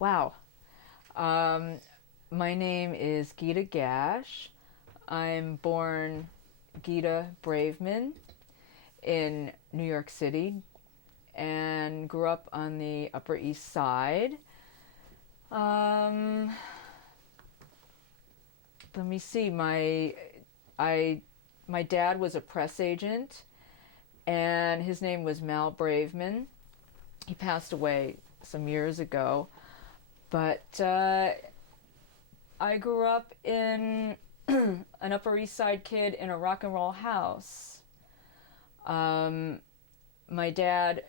Wow. Um, my name is Gyda Gash. I'm born Gyda Braveman in New York City and grew up on the Upper East Side. Um, Let me see. I my dad was a press agent, and his name was Mal Braveman. He passed away some years ago, but I grew up in an Upper East Side kid in a rock and roll house. Um, my dad,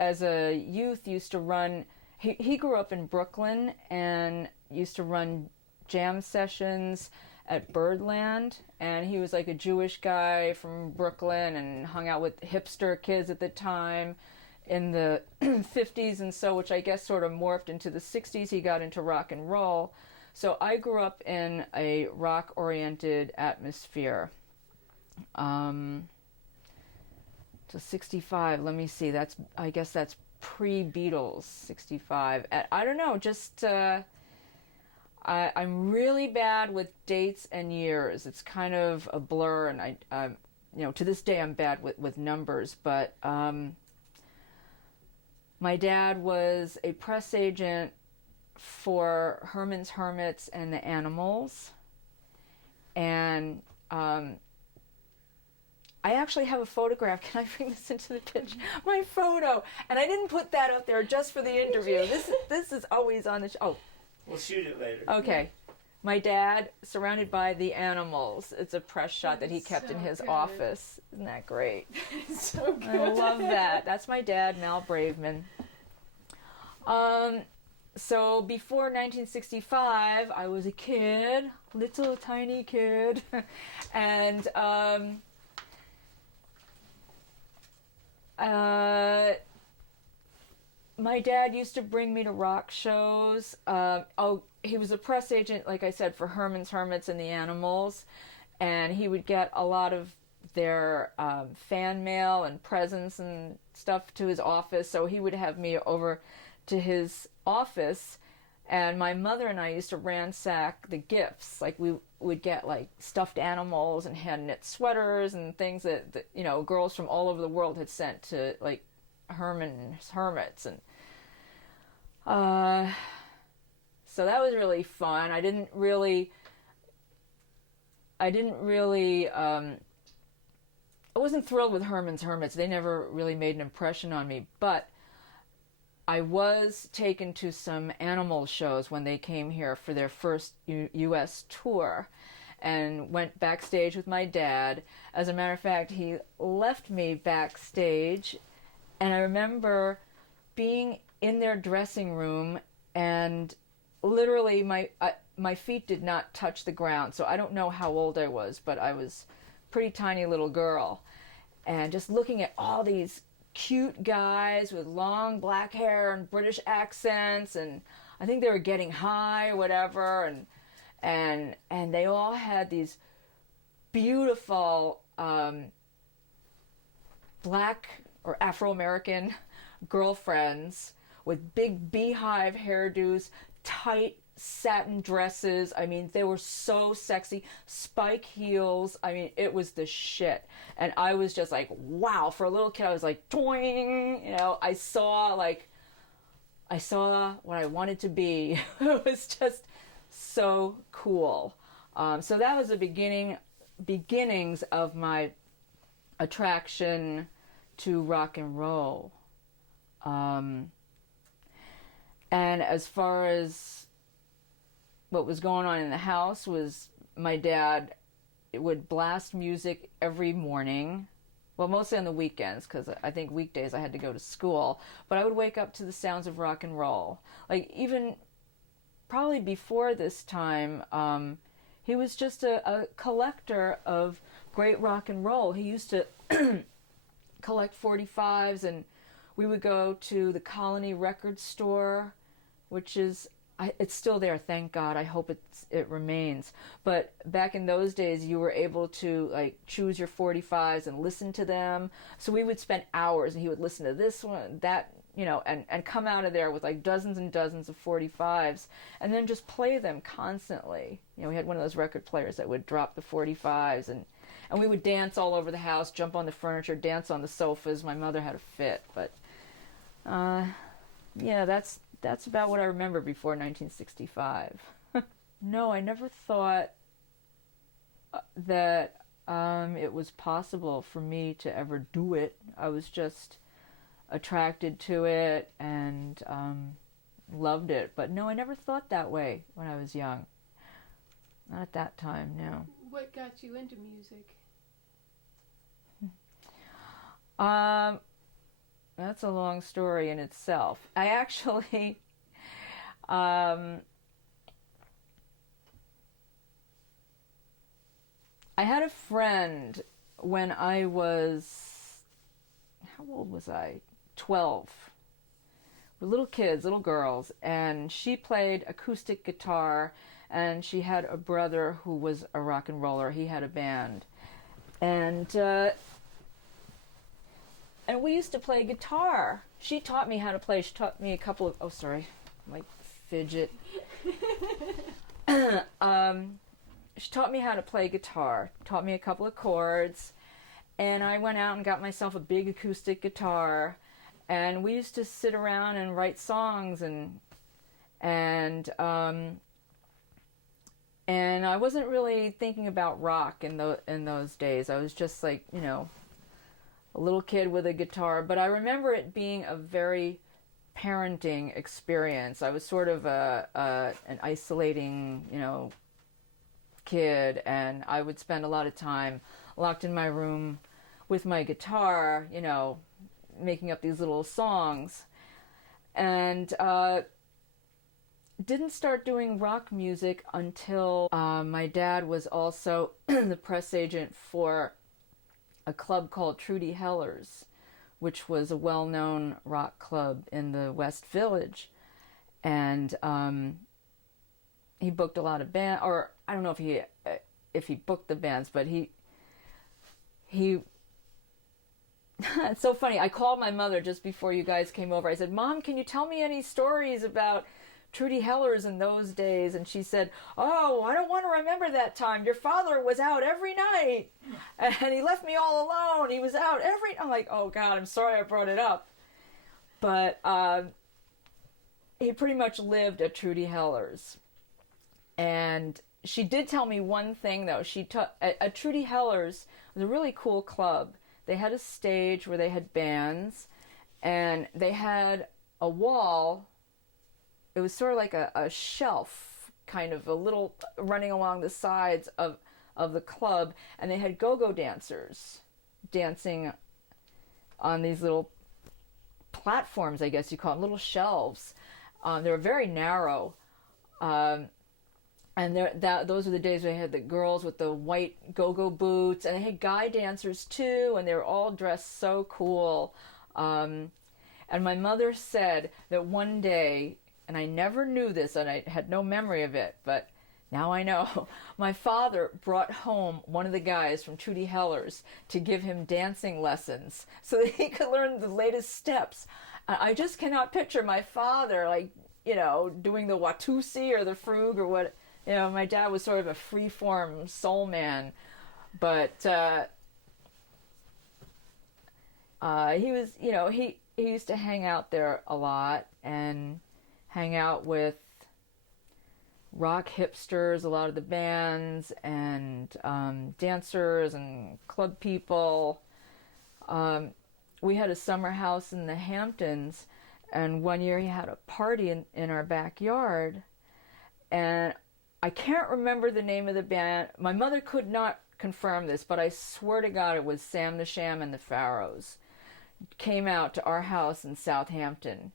as a youth, used to run. He grew up in Brooklyn and used to run jam sessions at Birdland. And he was like a Jewish guy from Brooklyn and hung out with hipster kids at the time in the 50s and so, which I guess sort of morphed into the 60s. He got into rock and roll. So I grew up in a rock-oriented atmosphere. To 65, let me see, I guess that's pre-Beatles, 65. I don't know, just I'm really bad with dates and years. It's kind of a blur, and to this day I'm bad with numbers, but my dad was a press agent for Herman's Hermits and the Animals, and I actually have a photograph. Can I bring this into the pitch? My photo. And I didn't put that up there just for the interview. This is always on the show. Oh. We'll shoot it later. Okay. My dad, surrounded by the animals. It's a press shot that he kept in his office. Isn't that great? It's so good. I love that. That's my dad, Mal Braveman. So before 1965, I was a kid, little tiny kid, and my dad used to bring me to rock shows. He was a press agent, like I said, for Herman's Hermits and the Animals, and he would get a lot of their fan mail and presents and stuff to his office, so he would have me over to his office, and my mother and I used to ransack the gifts. Like, we would get like stuffed animals and hand knit sweaters and things that girls from all over the world had sent to like Herman's Hermits, and so that was really fun. I didn't really I wasn't thrilled with Herman's Hermits. They never really made an impression on me, but I was taken to some animal shows when they came here for their first U.S. tour, and went backstage with my dad. As a matter of fact, he left me backstage, and I remember being in their dressing room, and literally my feet did not touch the ground. So I don't know how old I was, but I was a pretty tiny little girl, and just looking at all these cute guys with long black hair and British accents, and I think they were getting high or whatever, and they all had these beautiful black or Afro-American girlfriends with big beehive hairdos, tight satin dresses. I mean, they were so sexy. Spike heels. I mean, it was the shit. And I was just like, wow. For a little kid, I was like, toing. I saw what I wanted to be. It was just so cool. So that was the beginnings of my attraction to rock and roll. And as far as what was going on in the house was my dad would blast music every morning. Well, mostly on the weekends, because I think weekdays I had to go to school. But I would wake up to the sounds of rock and roll. Like, even probably before this time, he was just a collector of great rock and roll. He used to collect 45s, and we would go to the Colony Record Store, which is, it's still there, thank God. I hope it remains. But back in those days, you were able to like choose your 45s and listen to them. So we would spend hours, and he would listen to this one, that and come out of there with like dozens and dozens of 45s and then just play them constantly. We had one of those record players that would drop the 45s, and we would dance all over the house, jump on the furniture, dance on the sofas. My mother had a fit, but yeah, that's about what I remember before 1965. No, I never thought that it was possible for me to ever do it. I was just attracted to it and loved it. But no, I never thought that way when I was young. Not at that time, no. What got you into music? That's a long story in itself. I actually I had a friend when I was, how old was I? 12. We're little kids, little girls, and she played acoustic guitar, and she had a brother who was a rock and roller. He had a band. And we used to play guitar. She taught me how to play. She taught me a couple of, oh, sorry, my fidget. She taught me how to play guitar, taught me a couple of chords, and I went out and got myself a big acoustic guitar, and we used to sit around and write songs, and I wasn't really thinking about rock in those days. I was just like, a little kid with a guitar, but I remember it being a very parenting experience. I was sort of an isolating, kid, and I would spend a lot of time locked in my room with my guitar, making up these little songs, and didn't start doing rock music until my dad was also the press agent for a club called Trudy Heller's, which was a well-known rock club in the West Village, and he booked a lot of bands, or I don't know if he booked the bands, but he it's so funny. I called my mother just before you guys came over. I said, "Mom, can you tell me any stories about Trudy Heller's in those days?" And she said, "Oh, I don't want to remember that time. Your father was out every night, and he left me all alone. He was out every..." I'm like, "Oh God, I'm sorry I brought it up." But he pretty much lived at Trudy Heller's. And she did tell me one thing, though. At Trudy Heller's, it was a really cool club. They had a stage where they had bands, and they had a wall. It was sort of like a shelf, kind of a little running along the sides of the club, and they had go-go dancers dancing on these little platforms, I guess you call them, little shelves. They were very narrow. And those were the days where they had the girls with the white go-go boots, and they had guy dancers too, and they were all dressed so cool. And my mother said that one day, and I never knew this, and I had no memory of it, but now I know, my father brought home one of the guys from Trudy Heller's to give him dancing lessons so that he could learn the latest steps. I just cannot picture my father, doing the Watusi or the Frug or what. My dad was sort of a free-form soul man, but he was, he used to hang out there a lot and hang out with rock hipsters, a lot of the bands, and dancers and club people. We had a summer house in the Hamptons, and one year he had a party in our backyard, and I can't remember the name of the band. My mother could not confirm this, but I swear to God it was Sam the Sham and the Pharaohs. Came out to our house in Southampton,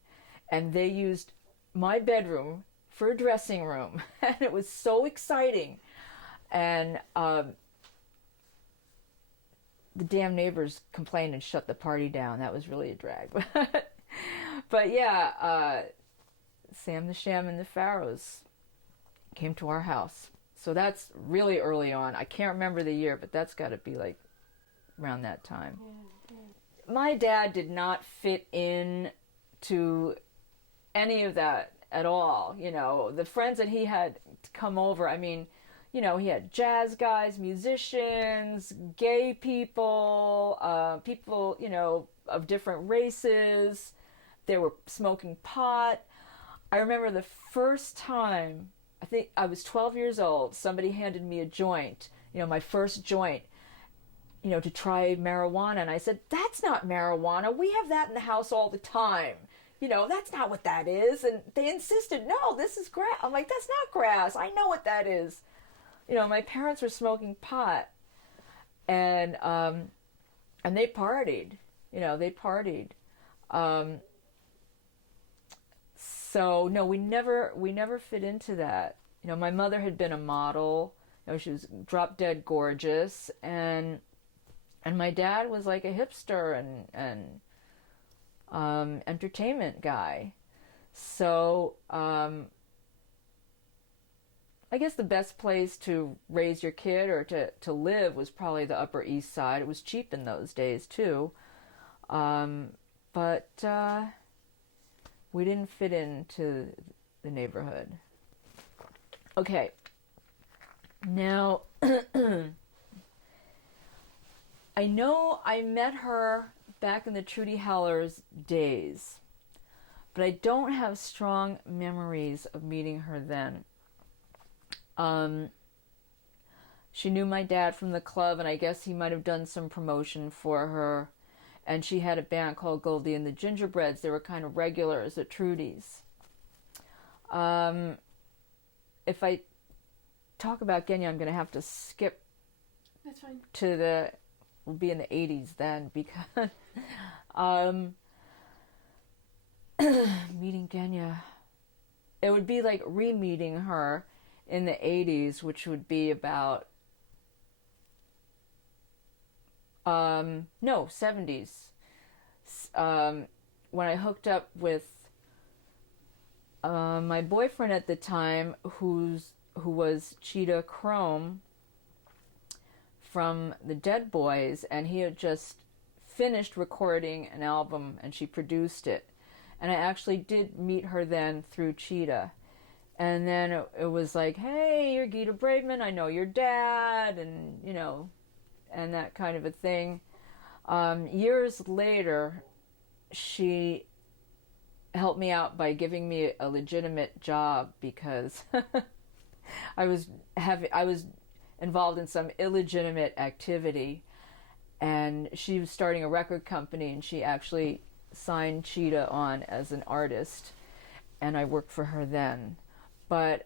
and they used my bedroom for a dressing room, and it was so exciting. And the damn neighbors complained and shut the party down. That was really a drag. But yeah, Sam the Sham and the Pharaohs came to our house. So that's really early on. I can't remember the year, but that's got to be like around that time. Yeah. My dad did not fit in to any of that at all. You know, the friends that he had come over, I mean, you know, he had jazz guys, musicians, gay people, people, you know, of different races. They were smoking pot. I remember the first time, I think I was 12 years old, somebody handed me a joint, you know, my first joint, you know, to try marijuana. And I said, that's not marijuana. We have that in the house all the time. You know, that's not what that is. And they insisted, no, this is grass. I'm like, that's not grass. I know what that is. You know, my parents were smoking pot, and they partied. You know, they partied. So no, we never fit into that. You know, my mother had been a model. You know, she was drop dead gorgeous, and my dad was like a hipster and entertainment guy. So I guess the best place to raise your kid or to live was probably the Upper East Side. It was cheap in those days too. But we didn't fit into the neighborhood. Okay. Now, I know I met her back in the Trudy Hellers days, but I don't have strong memories of meeting her then. She knew my dad from the club, and I guess he might have done some promotion for her. And she had a band called Goldie and the Gingerbreads. They were kind of regulars at Trudy's. If I talk about Genya, I'm going to have to skip. That's fine. We'll be in the 80s then, because meeting Genya, it would be like re-meeting her in the 80s, which would be about 70s. When I hooked up with my boyfriend at the time, who was Cheetah Chrome from the Dead Boys, and he had just finished recording an album, and she produced it. And I actually did meet her then through Cheetah. And then it was like, hey, you're Gyda Braidman, I know your dad, and, you know, and that kind of a thing. Years later, she helped me out by giving me a legitimate job, because I was involved in some illegitimate activity, and she was starting a record company, and she actually signed Cheetah on as an artist, and I worked for her then. But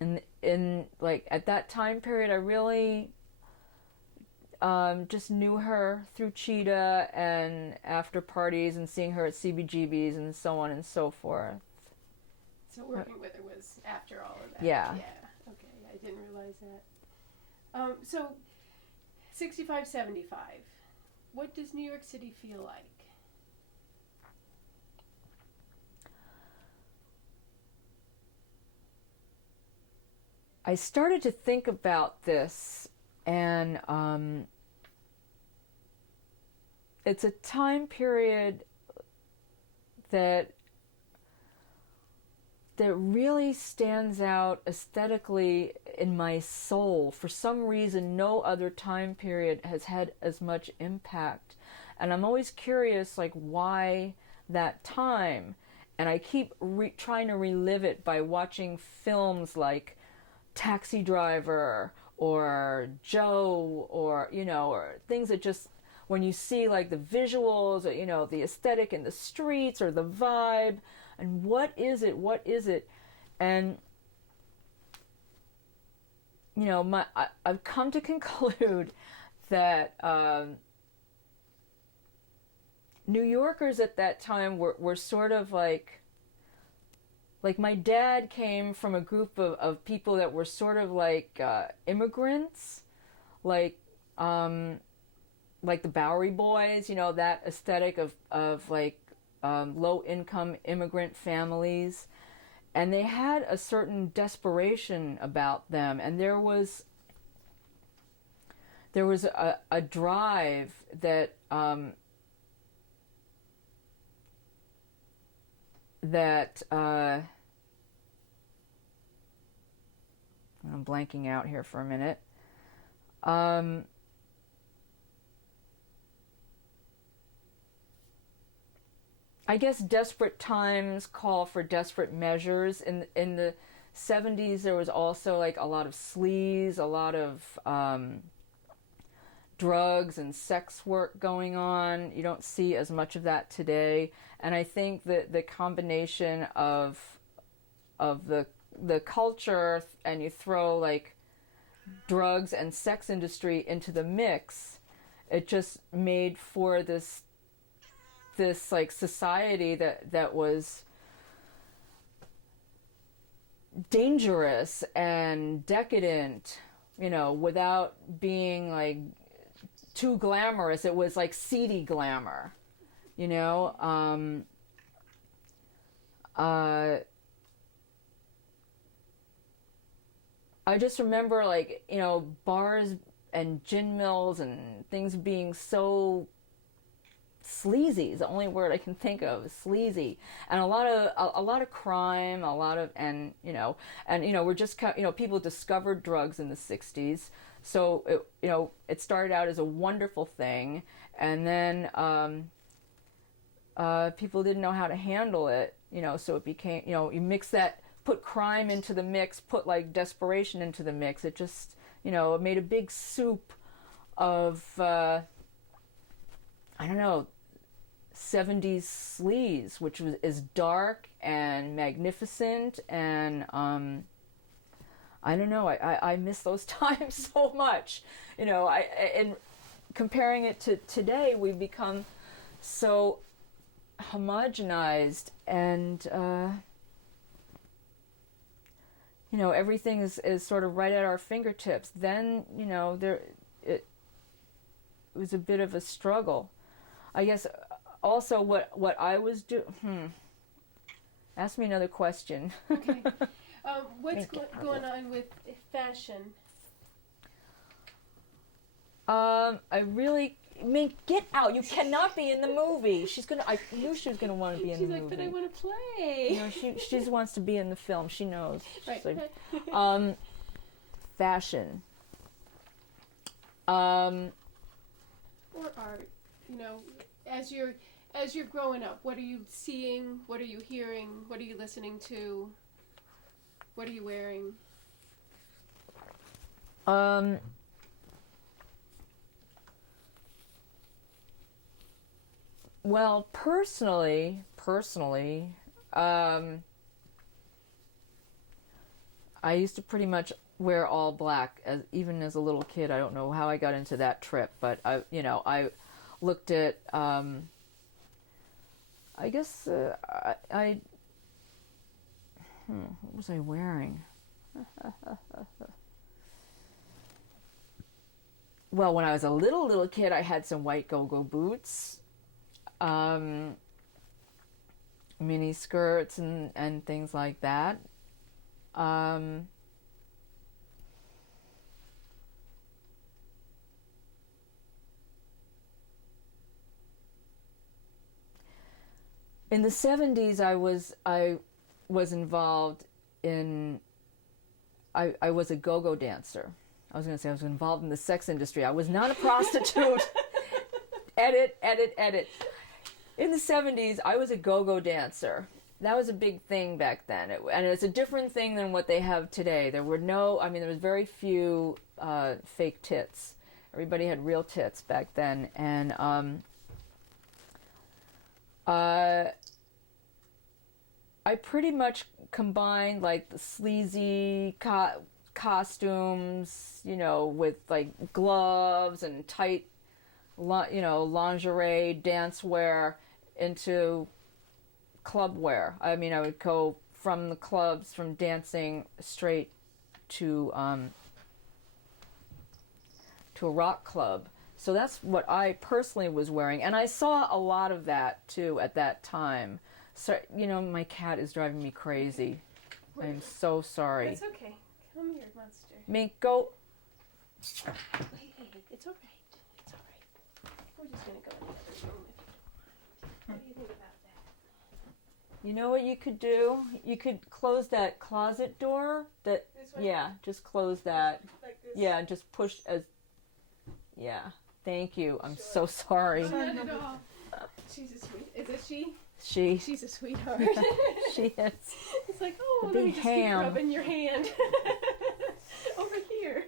in like at that time period, I really just knew her through Cheetah and after parties and seeing her at CBGBs and so on and so forth. So working with her was after all of that. Yeah. Yeah. Okay. I didn't realize that. So 65, 75. What does New York City feel like? I started to think about this, and it's a time period that really stands out aesthetically in my soul. For some reason, no other time period has had as much impact. And I'm always curious, like, why that time? And I keep trying to relive it by watching films like Taxi Driver or Joe, or, you know, or things that just, when you see like the visuals, or, you know, the aesthetic in the streets or the vibe, and what is it? And, you know, I've come to conclude that New Yorkers at that time were sort of like my dad came from a group of people that were sort of like immigrants, like the Bowery Boys, you know, that aesthetic of like low-income immigrant families. And they had a certain desperation about them, and there was a drive that that I'm blanking out here for a minute. I guess desperate times call for desperate measures. In the 70s, there was also like a lot of sleaze, a lot of drugs and sex work going on. You don't see as much of that today. And I think that the combination of the culture, and you throw like drugs and sex industry into the mix, it just made for this like society that was dangerous and decadent, without being like too glamorous. It was like seedy glamour, I just remember like, bars and gin mills and things being so sleazy is the only word I can think of, sleazy, and a lot of crime, we're just, people discovered drugs in the 60s, so it started out as a wonderful thing, and then people didn't know how to handle it, so it became, you mix that, put crime into the mix, put like desperation into the mix, it just, it made a big soup of I don't know, 70s sleaze, which is dark and magnificent, and I don't know, I miss those times so much. And comparing it to today, we've become so homogenized, and everything is sort of right at our fingertips. Then, it was a bit of a struggle. I guess also what I was doing. Ask me another question. Okay. What's going on with fashion? Get out! You cannot be in the movie. I knew she was gonna want to be in the movie. She's like, but I want to play. She just wants to be in the film. She knows. Right. Like, fashion. Or art. As you're growing up, what are you seeing? What are you hearing? What are you listening to? What are you wearing? Well, personally, I used to pretty much wear all black, even as a little kid. I don't know how I got into that trip, but I looked at, I guess, what was I wearing? Well, when I was a little kid, I had some white go-go boots, mini skirts and things like that. In the 70s, I was involved in, I was a go-go dancer. I was going to say I was involved in the sex industry. I was not a prostitute. Edit. In the 70s, I was a go-go dancer. That was a big thing back then. And it's a different thing than what they have today. There was very few fake tits. Everybody had real tits back then. And I pretty much combined like the sleazy costumes, with like gloves and tight, lingerie, dance wear into club wear. I mean, I would go from the clubs, from dancing straight to a rock club. So that's what I personally was wearing, and I saw a lot of that too at that time. So my cat is driving me crazy. I'm so sorry. That's okay. Come here, monster. Mink, go. It's all right. It's all right. We're just gonna go in the other room if you don't mind. What do you think about that? You know what you could do? You could close that closet door. That This one? yeah, just close that. Like this? Yeah, just push as. Yeah. Thank you. I'm Sure. so sorry. Oh, not at all. She's a sweet. Is it she? She She's a sweetheart. she is. It's like, oh, A let big me just ham. keep rubbing your hand over here.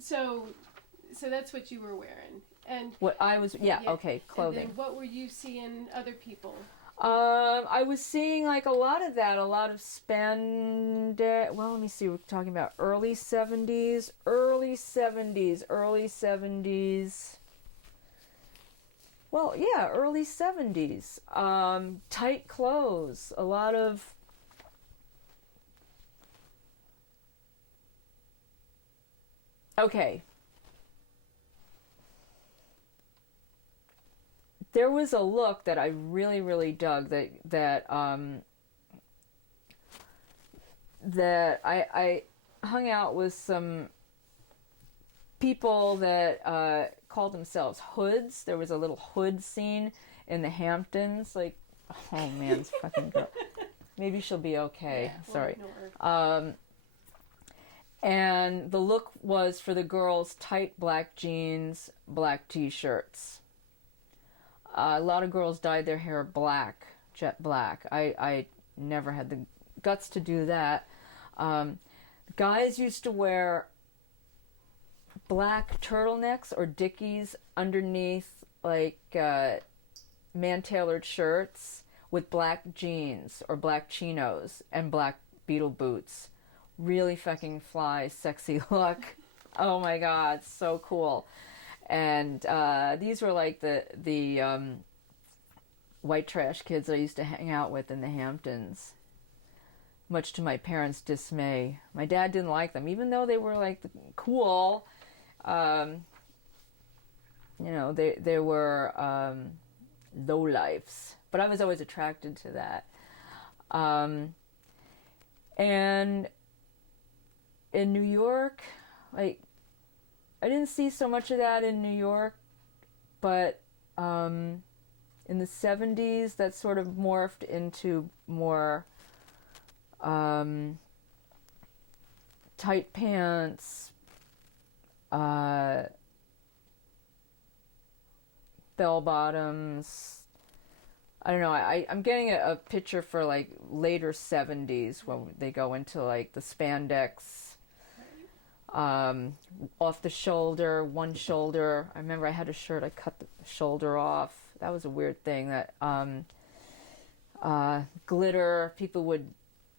So that's what you were wearing, and What I was yeah, okay, clothing. And then what were you seeing other people? I was seeing like a lot of that, a lot of spandex. Well, let me see. We're talking about early 70s. Well, yeah, early 70s. Tight clothes. A lot of. Okay. There was a look that I really, really dug that I hung out with some people that called themselves hoods. There was a little hood scene in the Hamptons. Like, oh man, this fucking girl. Maybe she'll be okay. Yeah, Sorry. we'll And the look was for the girls tight black jeans, black t-shirts. A lot of girls dyed their hair black, jet black. I never had the guts to do that. Guys used to wear black turtlenecks or dickies underneath like man-tailored shirts with black jeans or black chinos and black beetle boots. Really fucking fly, sexy look. Oh my god, so cool. And these were like the white trash kids I used to hang out with in the Hamptons. Much to my parents' dismay. My dad didn't like them, even though they were like cool. You know, they were lowlifes. But I was always attracted to that. And in New York, like, I didn't see so much of that in New York, but in the 70s, that sort of morphed into more tight pants, bell bottoms. I don't know. I'm getting a picture for like later 70s when they go into like the spandex. Off the shoulder, one shoulder. I remember I had a shirt, I cut the shoulder off. That was a weird thing. That glitter, people would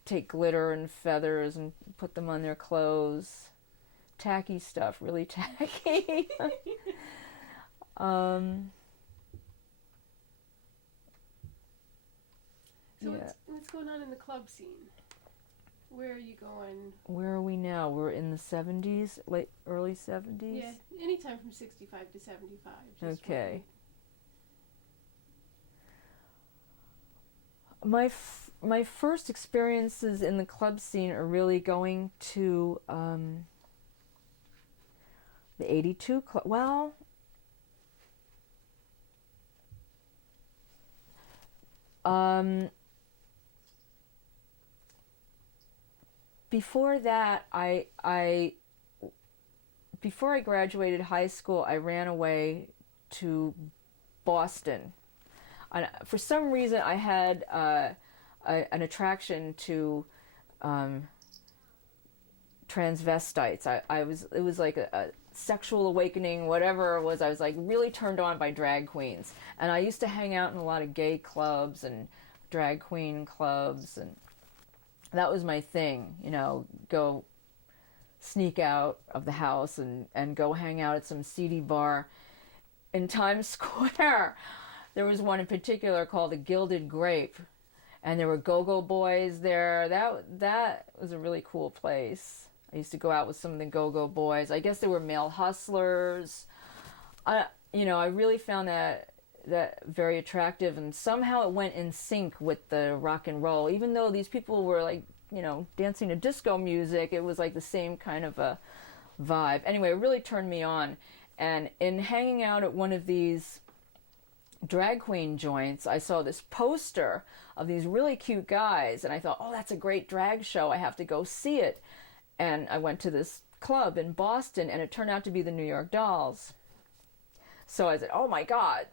take glitter and feathers and put them on their clothes. Tacky stuff, really tacky. So yeah. what's going on in the club scene? Where are you going? Where are we now? We're in the 70s, early 70s? Yeah, anytime from 65 to 75. Just Okay. My first experiences in the club scene are really going to the 82 club. Well, before that, before I graduated high school, I ran away to Boston. For some reason, I had an attraction to transvestites. It was like a sexual awakening, whatever it was. I was like really turned on by drag queens, and I used to hang out in a lot of gay clubs and drag queen clubs, and that was my thing. You know, go sneak out of the house and go hang out at some seedy bar in Times Square. There was one in particular called the Gilded Grape, and there were go-go boys there. That was a really cool place. I used to go out with some of the go-go boys. I guess they were male hustlers. I really found that very attractive, and somehow it went in sync with the rock and roll. Even though these people were like, dancing to disco music, it was like the same kind of a vibe. Anyway, it really turned me on. And in hanging out at one of these drag queen joints, I saw this poster of these really cute guys, and I thought, oh, that's a great drag show. I have to go see it. And I went to this club in Boston, and it turned out to be the New York Dolls. So I said, oh my God,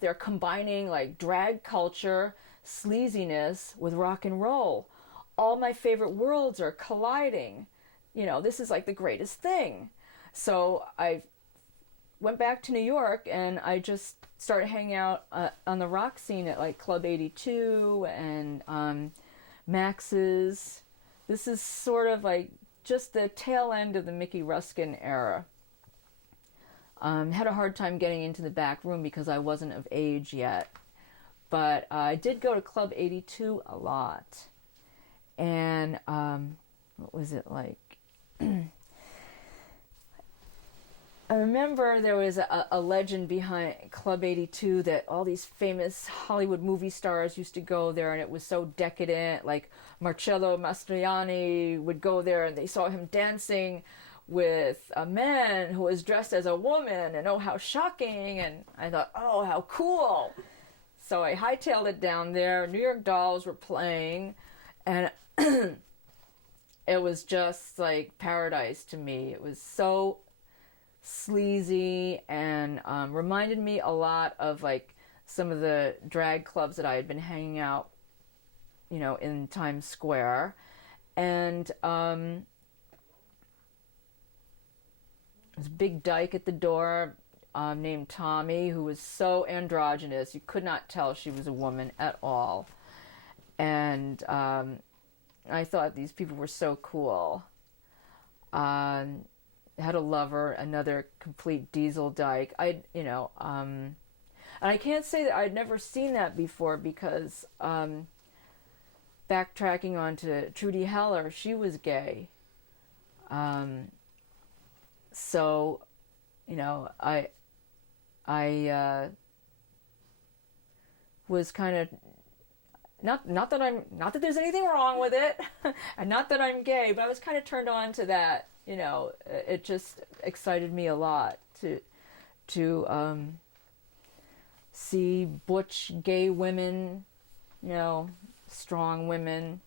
they're combining like drag culture, sleaziness with rock and roll. All my favorite worlds are colliding. This is like the greatest thing. So I went back to New York, and I just started hanging out on the rock scene at like Club 82 and Max's. This is sort of like just the tail end of the Mickey Ruskin era. Had a hard time getting into the back room because I wasn't of age yet. But I did go to Club 82 a lot. And what was it like? I remember there was a legend behind Club 82 that all these famous Hollywood movie stars used to go there, and it was so decadent. Like Marcello Mastroianni would go there, and they saw him dancing with a man who was dressed as a woman, and oh, how shocking. And I thought, oh, how cool. So I hightailed it down there. New York Dolls were playing, and it was just like paradise to me. It was so sleazy and reminded me a lot of like some of the drag clubs that I had been hanging out, in Times Square. And there was a big dyke at the door named Tommy, who was so androgynous. You could not tell she was a woman at all. And I thought these people were so cool. Had a lover, another complete diesel dyke. And I can't say that I'd never seen that before because backtracking onto Trudy Heller, she was gay. So, I was kind of not that there's anything wrong with it, and not that I'm gay, but I was kind of turned on to that. It just excited me a lot to see butch gay women, strong women.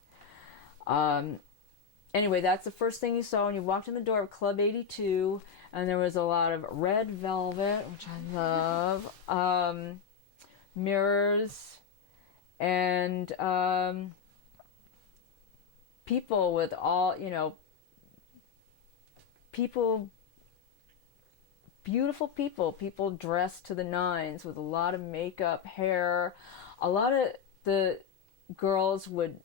Anyway, that's the first thing you saw when you walked in the door of Club 82, and there was a lot of red velvet, which I love, mirrors, and people with all, beautiful people dressed to the nines with a lot of makeup, hair. A lot of the girls would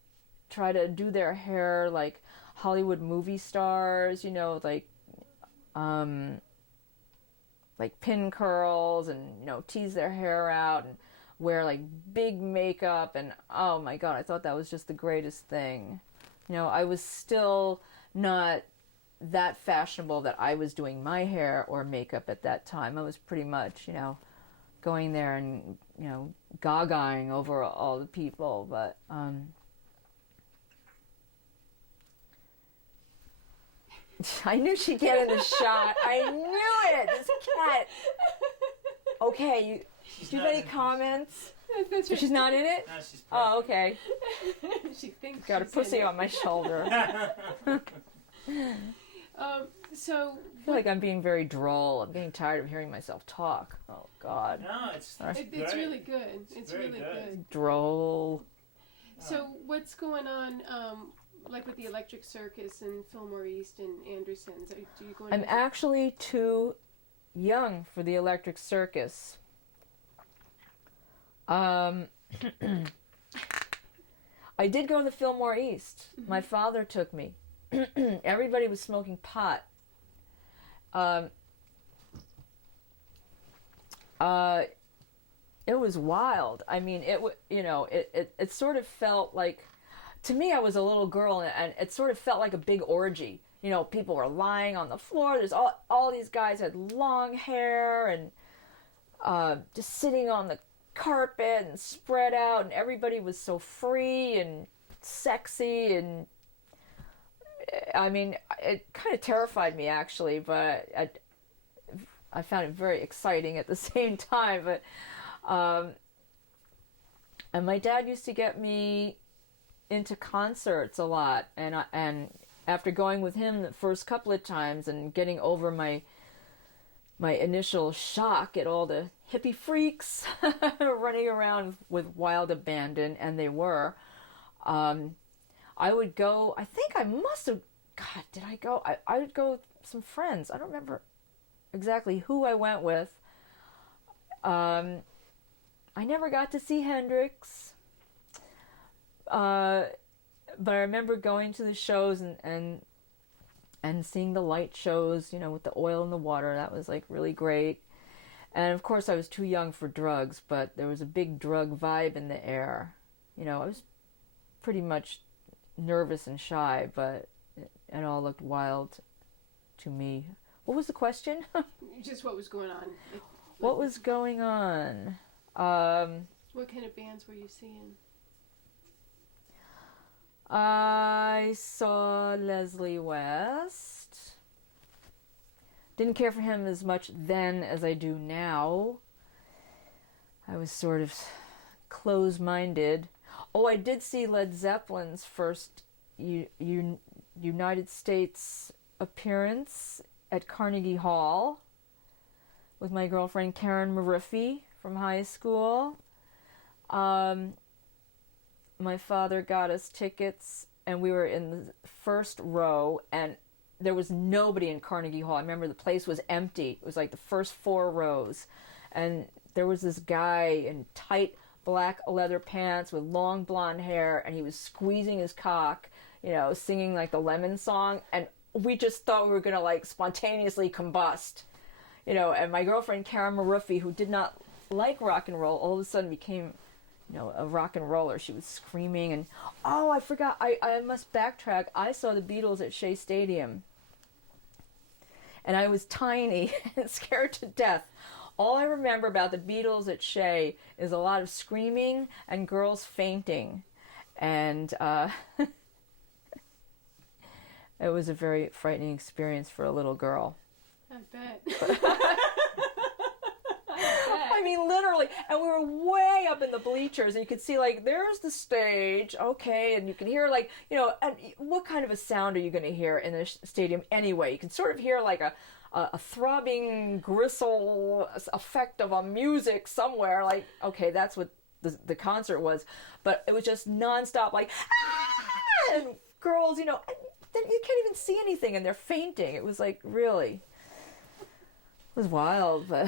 try to do their hair like Hollywood movie stars, like pin curls and, tease their hair out and wear like big makeup. And oh my God, I thought that was just the greatest thing. I was still not that fashionable that I was doing my hair or makeup at that time. I was pretty much, going there and, gagaing over all the people. But, I knew she'd get in the shot. I knew it! This cat. Okay, do you have any comments? That's right. She's not in it? No, she's Oh, okay. She thinks Got a she's pussy in it. on my shoulder. So I feel like I'm being very droll. I'm getting tired of hearing myself talk. Oh, God. No, it's it's great. really good. It's very really good. good. Droll. So what's going on, like with the Electric Circus and Fillmore East and Anderson's? Do you go? I'm actually too young for the Electric Circus. I did go to the Fillmore East. Mm-hmm. My father took me. Everybody was smoking pot. It was wild. I mean, it sort of felt like, to me, I was a little girl, and it sort of felt like a big orgy. People were lying on the floor. There's all these guys had long hair and just sitting on the carpet and spread out, and everybody was so free and sexy. And I mean, it kind of terrified me, actually, but I found it very exciting at the same time. But Um, and my dad used to get me into concerts a lot, and after going with him the first couple of times and getting over my initial shock at all the hippie freaks running around with wild abandon, and they were, I would go, I think I must have, God, did I go? I would go with some friends. I don't remember exactly who I went with. I never got to see Hendrix. But I remember going to the shows and seeing the light shows, with the oil and the water. That was like really great. And of course I was too young for drugs, but there was a big drug vibe in the air. I was pretty much nervous and shy, but it all looked wild to me. What was the question? Just what was going on. What was going on? What kind of bands were you seeing? I saw Leslie West. Didn't care for him as much then as I do now. I was sort of close-minded. Oh, I did see Led Zeppelin's first United States appearance at Carnegie Hall with my girlfriend Karen Mariffi from high school. My father got us tickets, and we were in the first row, and there was nobody in Carnegie Hall. I remember the place was empty. It was like the first 4 rows, and there was this guy in tight black leather pants with long blonde hair, and he was squeezing his cock, singing like the Lemon song, and we just thought we were going to like spontaneously combust. And my girlfriend Karen Mariffi, who did not like rock and roll, all of a sudden became a rock and roller. She was screaming, and I forgot, I must backtrack. I saw the Beatles at Shea Stadium, and I was tiny and scared to death. All I remember about the Beatles at Shea is a lot of screaming and girls fainting, and it was a very frightening experience for a little girl. I bet. I mean, literally, and we were way up in the bleachers, and you could see, like, there's the stage, okay, and you can hear, like, and what kind of a sound are you going to hear in the stadium anyway? You can sort of hear, like, a throbbing gristle effect of a music somewhere, like, okay, that's what the concert was, but it was just nonstop, like, ah! And girls, and then you can't even see anything, and they're fainting. It was, like, really, it was wild, but...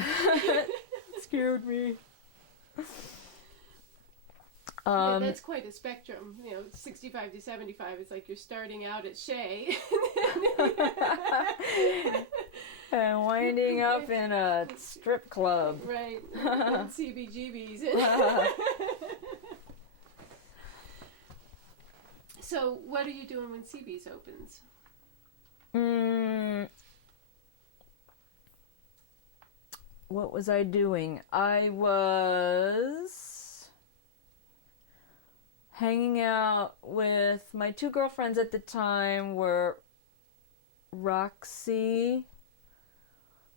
scared me. Yeah, that's quite a spectrum. 65 to 75. It's like you're starting out at Shea. And winding up in a strip club. Right. And CBGBs. So, what are you doing when CB's opens? What was I doing? I was hanging out with my 2 girlfriends at the time were Roxy,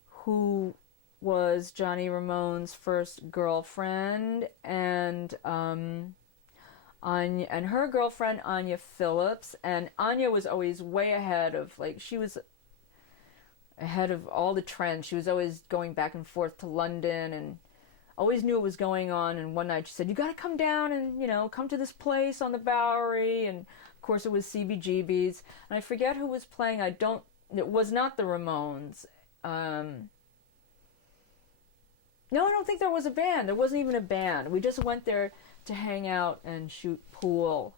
who was Johnny Ramone's first girlfriend, and Anya, and her girlfriend Anya Phillips. And Anya was always way ahead of, like, she was ahead of all the trends. She was always going back and forth to London and always knew what was going on. And one night she said, you got to come down and, come to this place on the Bowery. And of course it was CBGB's. And I forget who was playing. It was not the Ramones. No, I don't think there was a band. There wasn't even a band. We just went there to hang out and shoot pool.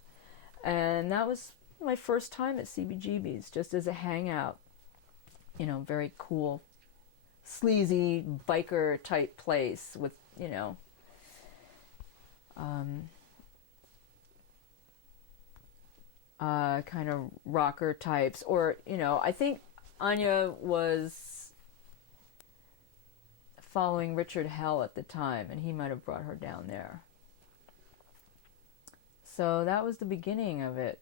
And that was my first time at CBGB's, just as a hangout. Very cool, sleazy biker type place with, kind of rocker types. Or, I think Anya was following Richard Hell at the time, and he might have brought her down there. So that was the beginning of it.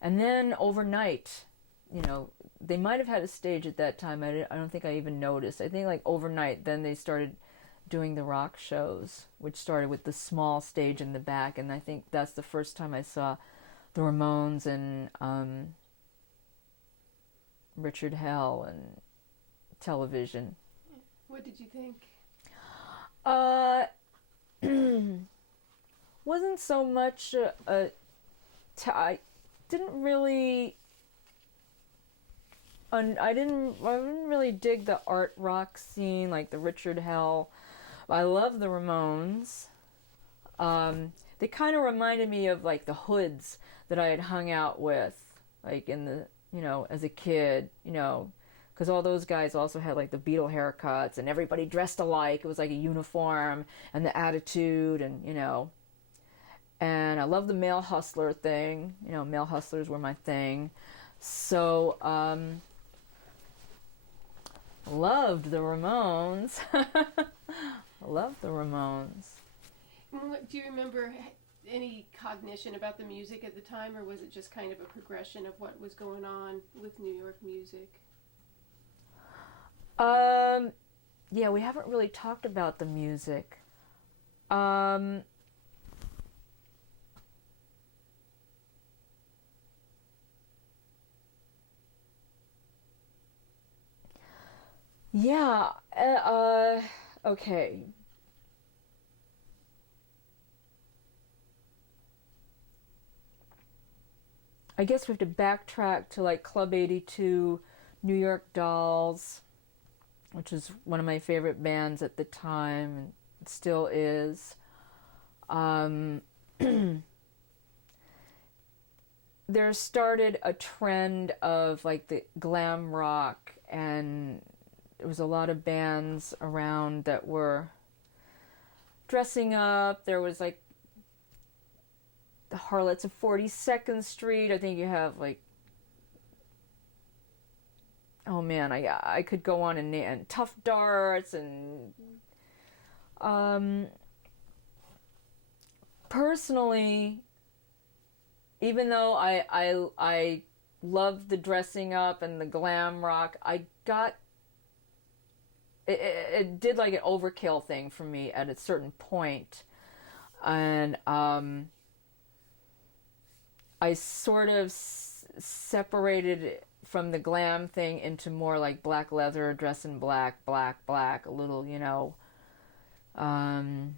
And then overnight, they might have had a stage at that time. I don't think I even noticed. I think like overnight, then they started doing the rock shows, which started with the small stage in the back, and I think that's the first time I saw the Ramones and Richard Hell and television. What did you think? Wasn't so much I didn't really. I didn't really dig the art rock scene like the Richard Hell. I love the Ramones. They kind of reminded me of like the Hoods that I had hung out with, like in the, as a kid, because all those guys also had like the Beatle haircuts and everybody dressed alike. It was like a uniform and the attitude and I love the male hustler thing. Male hustlers were my thing. So, loved the Ramones. Loved the Ramones. Do you remember any cognition about the music at the time, or was it just kind of a progression of what was going on with New York music? Yeah, we haven't really talked about the music. Yeah, okay. I guess we have to backtrack to like Club 82, New York Dolls, which was one of my favorite bands at the time and it still is. There started a trend of like the glam rock, and there was a lot of bands around that were dressing up. There was like the Harlots of 42nd Street. I think you have like, oh man, I could go on and Tough Darts and personally, even though I loved the dressing up and the glam rock, I got it did like an overkill thing for me at a certain point, and I sort of separated from the glam thing into more like black leather, dress in black, a little, kind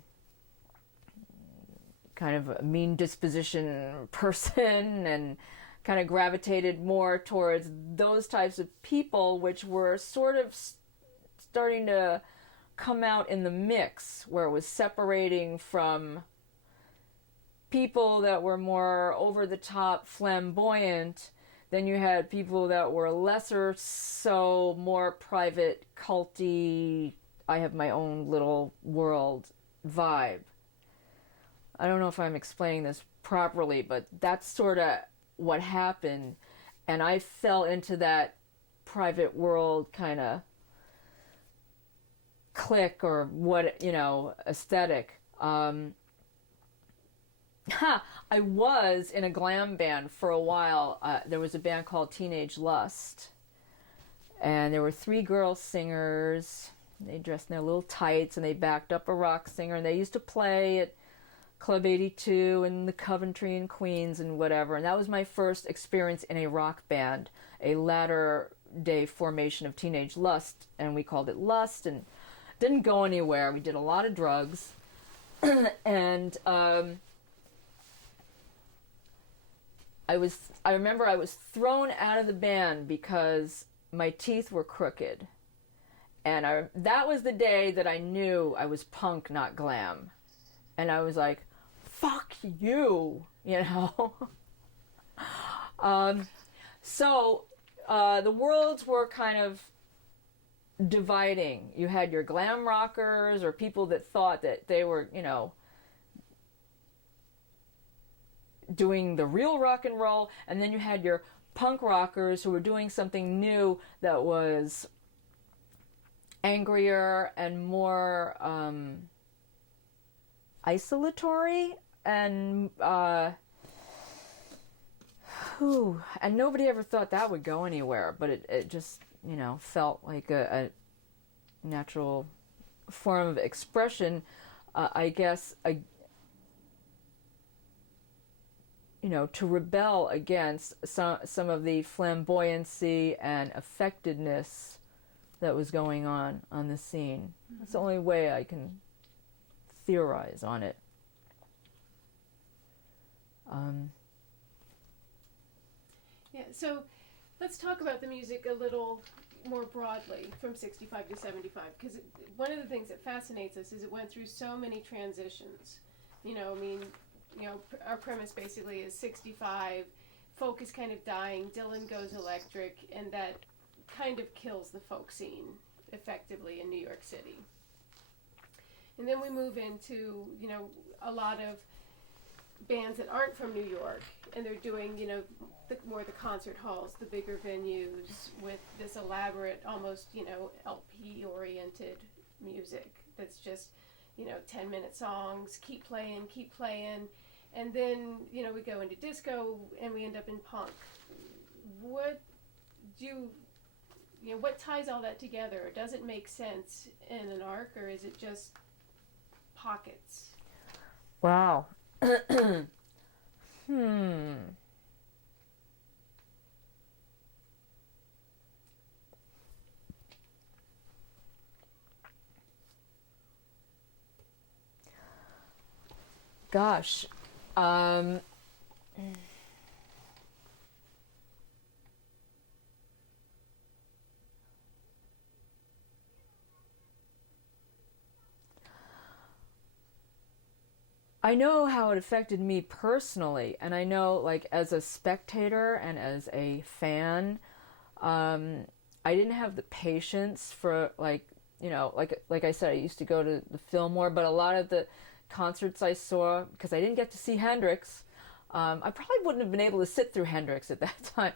of a mean disposition person, and kind of gravitated more towards those types of people, which were sort of starting to come out in the mix, where it was separating from people that were more over the top, flamboyant. Then you had people that were lesser, so more private, culty, I have my own little world vibe. I don't know if I'm explaining this properly, but that's sort of what happened. And I fell into that private world kind of clique or what, aesthetic. I was in a glam band for a while. There was a band called Teenage Lust. And there were 3 girl singers. They dressed in their little tights and they backed up a rock singer. And they used to play at Club 82 and the Coventry and Queens and whatever. And that was my first experience in a rock band, a latter day formation of Teenage Lust. And we called it Lust, and didn't go anywhere. We did a lot of drugs. And I remember I was thrown out of the band because my teeth were crooked. And that was the day that I knew I was punk, not glam. And I was like, fuck you, So the worlds were kind of dividing. You had your glam rockers, or people that thought that they were, doing the real rock and roll, and then you had your punk rockers who were doing something new that was angrier and more isolatory, and nobody ever thought that would go anywhere, but it just felt like a natural form of expression, I guess, to rebel against some of the flamboyancy and affectedness that was going on the scene. Mm-hmm. That's the only way I can theorize on it. Yeah, so let's talk about the music a little more broadly from 65 to 75, because one of the things that fascinates us is it went through so many transitions. Our premise basically is 65, folk is kind of dying, Dylan goes electric, and that kind of kills the folk scene effectively in New York City. And then we move into, a lot of bands that aren't from New York, and they're doing, more the concert halls, the bigger venues with this elaborate, almost, LP-oriented music that's just, 10-minute songs, keep playing. And then, we go into disco and we end up in punk. What ties all that together? Does it make sense in an arc, or is it just pockets? Wow. Gosh. I know how it affected me personally, and I know, like, as a spectator and as a fan, I didn't have the patience for, like I said, I used to go to the Fillmore, but a lot of the concerts I saw, because I didn't get to see Hendrix, I probably wouldn't have been able to sit through Hendrix at that time.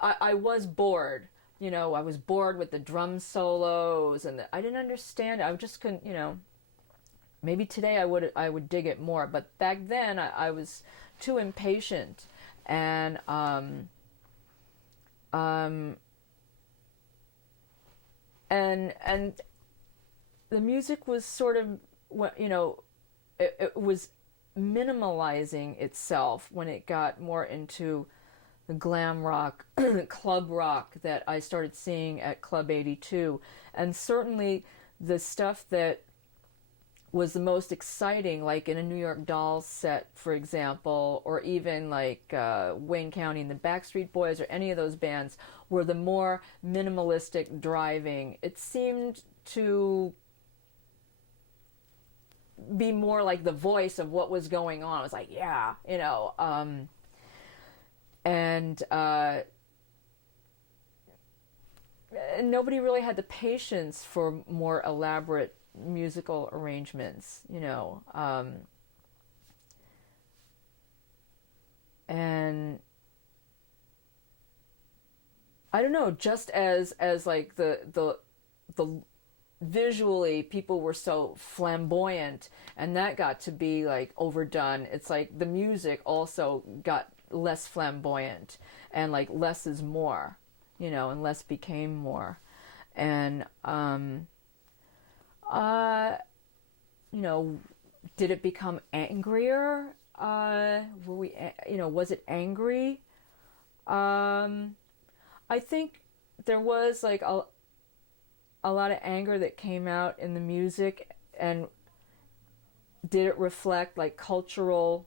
I was bored. I was bored with the drum solos, and I didn't understand. I just couldn't, maybe today I would dig it more, but back then I was too impatient, and and the music was sort of, it was minimalizing itself when it got more into the glam rock, club rock that I started seeing at Club 82, and certainly the stuff that was the most exciting, like in a New York Dolls set, for example, or even like Wayne County and the Backstreet Boys, or any of those bands, were the more minimalistic driving. It seemed to be more like the voice of what was going on. It was like, and nobody really had the patience for more elaborate musical arrangements, and I don't know, just as like the visually people were so flamboyant, and that got to be like overdone. It's like the music also got less flamboyant, and like less is more, and less became more. And did it become angrier? Was it angry? I think there was like a lot of anger that came out in the music. And did it reflect like cultural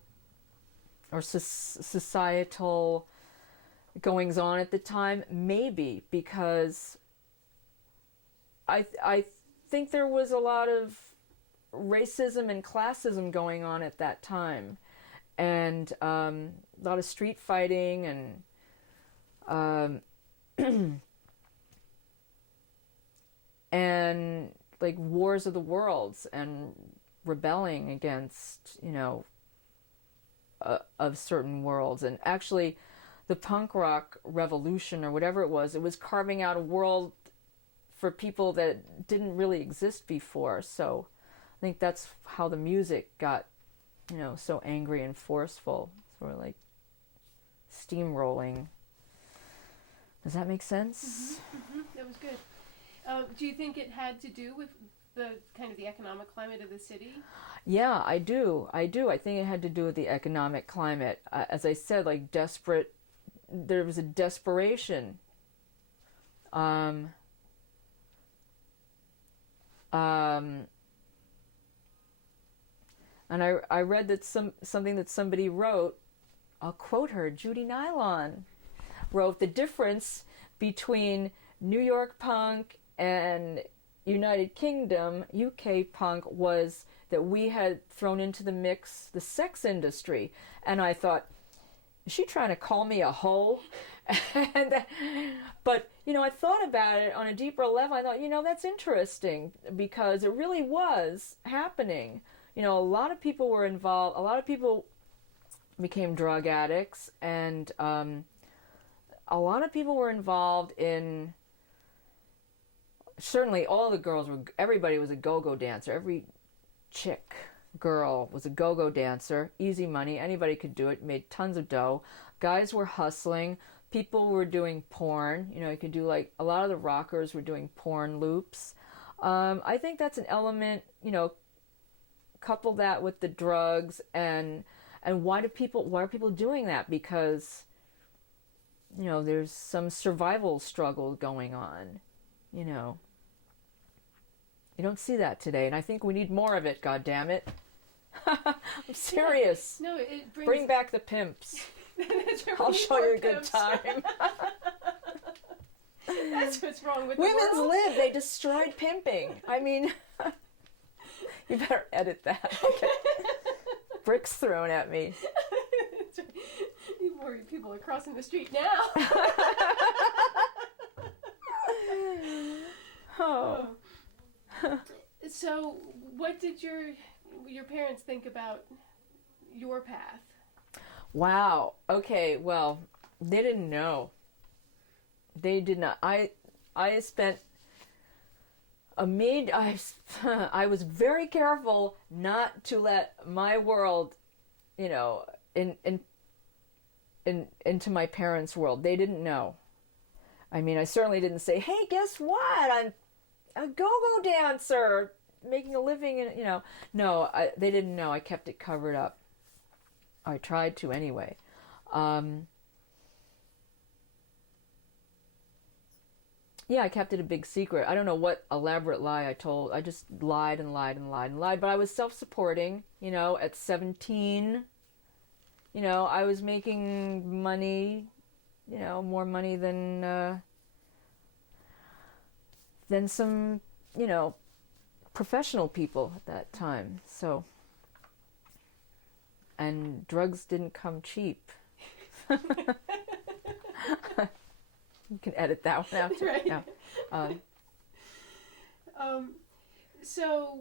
or societal goings on at the time? Maybe, because I think there was a lot of racism and classism going on at that time, and a lot of street fighting, and and like wars of the worlds, and rebelling against of certain worlds. And actually the punk rock revolution, or whatever it was carving out a world for people that didn't really exist before. So I think that's how the music got, so angry and forceful, sort of like steamrolling. Does that make sense? Mm-hmm, mm-hmm. That was good. Do you think it had to do with the kind of the economic climate of the city? Yeah, I do. I do. I think it had to do with the economic climate. As I said, like desperate, there was a desperation. Um, um, and I read that something that somebody wrote. I'll quote her. Judy Nylon wrote the difference between New York punk and United Kingdom UK punk was that we had thrown into the mix the sex industry. And I thought, is she trying to call me a hoe? But, I thought about it on a deeper level. I thought, that's interesting because it really was happening. A lot of people were involved. A lot of people became drug addicts, and a lot of people were involved in, certainly all the girls were, everybody was a go-go dancer. Every chick, girl was a go-go dancer. Easy money, anybody could do it, made tons of dough. Guys were hustling. People were doing porn. You could do like, a lot of the rockers were doing porn loops. I think that's an element, couple that with the drugs and why are people doing that? Because, there's some survival struggle going on, You don't see that today, and I think we need more of it, God damn it. I'm serious. Yeah. No, it brings... Bring back the pimps. I'll show you a good time. That's what's wrong with Women's the world. Lib, they destroyed pimping. I mean, you better edit that. Okay. Bricks thrown at me. You worry people are crossing the street now. Oh. So, what did your parents think about your path? Wow. Okay. Well, they didn't know. They did not. I spent I was very careful not to let my world, into my parents' world. They didn't know. I mean, I certainly didn't say, "Hey, guess what? I'm a go-go dancer, making a living," and No, they didn't know. I kept it covered up. I tried to anyway. Yeah, I kept it a big secret. I don't know what elaborate lie I told. I just lied and lied and lied and lied. But I was self-supporting, at 17. I was making money, more money than some, professional people at that time. So, and drugs didn't come cheap. You can edit that one out too. Right. Yeah. So,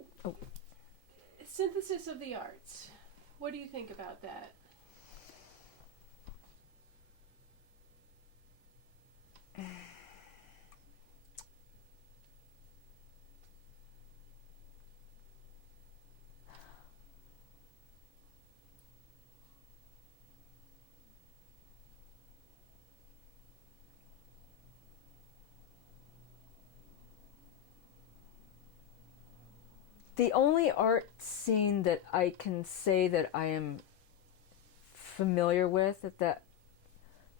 synthesis of the arts. What do you think about that? The only art scene that I can say that I am familiar with